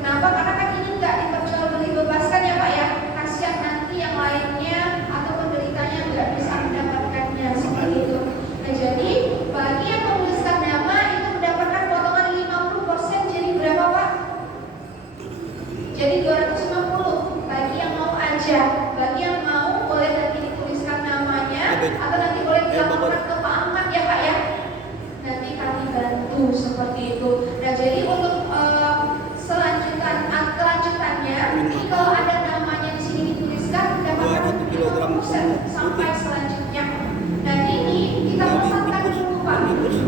Kenapa? Karena kan ini nggak diperjualbelikan ya Pak ya. Kasihan nanti yang lainnya atau penderitanya nggak bisa mendapatkannya seperti itu. Nah, jadi bagi yang menuliskan nama itu mendapatkan potongan 50%, jadi berapa Pak? Jadi 250. Bagi yang mau aja, bagi yang mau boleh nanti dituliskan namanya atau nanti boleh dilaporkan ke Pak Ahmad ya Pak ya. Nanti kami bantu seperti itu. Nah, jadi untuk kelanjutannya, ini kalau ada namanya di sini dituliskan mendapatkan 50% sampai selanjutnya. Dan ini kita pesankan dulu Pak.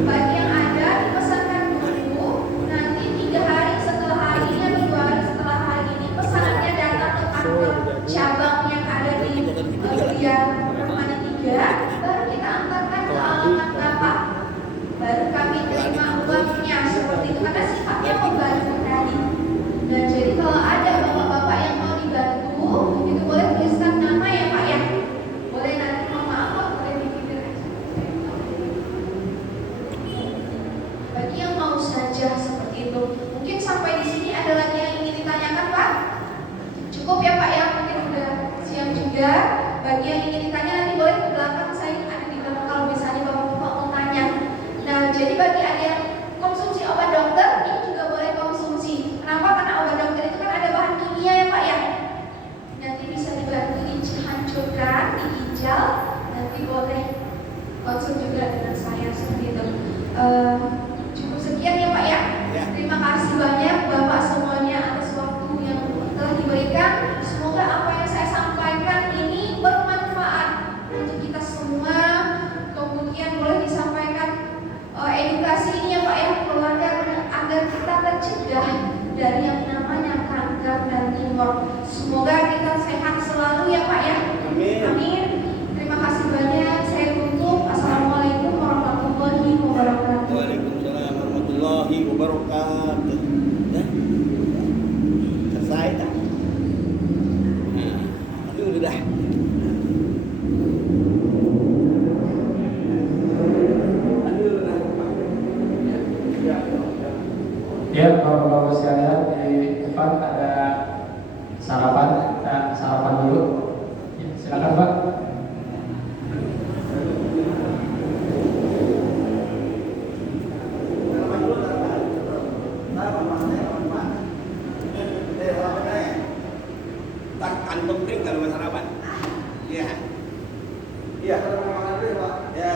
Bagi yang ada dipesankan dulu. Nanti 3 hari setelah hari ini atau 2 hari setelah hari ini pesanannya datang ke kantor cabang yang ada di Ria Rahmani 3. Baru kita antarkan ke alamat aja seperti itu. Mungkin sampai di sini ada lagi yang ingin ditanyakan, Pak? Cukup ya Pak ya, mungkin udah siang juga. Bagi yang ingin ditanya nanti boleh ke belakang, saya ada di belakang kalau misalnya Bapak mau tanya. Nah, jadi bagi ada yang konsumsi obat dokter, ini juga boleh konsumsi. Kenapa? Karena obat dokter itu kan ada bahan kimia ya Pak ya. Nanti bisa dibantu dihancurkan, diginjal, nanti boleh konsul juga dengan saya seperti itu. Cukup sekian ya Pak ya. Terima kasih banyak Bapak semuanya atas waktu yang telah diberikan. Semoga apa yang saya sampaikan ini bermanfaat untuk kita semua. Kemudian boleh disampaikan edukasi ini ya Pak ya, keluarga, agar kita tercegah dari yang namanya kanker dan tumor. Semoga kita sehat selalu ya Pak ya. Amin. Terima kasih banyak. Saya tutup. Assalamualaikum warahmatullahi wabarakatuh. Waalaikumsalam warahmatullahi wabarakatuh. Ya, selesai tak? Nah, itu udah. Ya, Bapak-Bapak sekalian, di depan ada sarapan. Kita sarapan dulu. Ya, silakan Pak. Tak kantong kering kalau mau sarapan. Iya. Iya, kalau mau makan dulu ya Pak. Ya.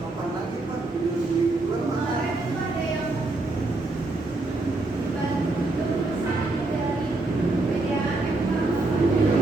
Kapan lagi Pak? Di luar mana? Bantu saya dari PDAM Pak.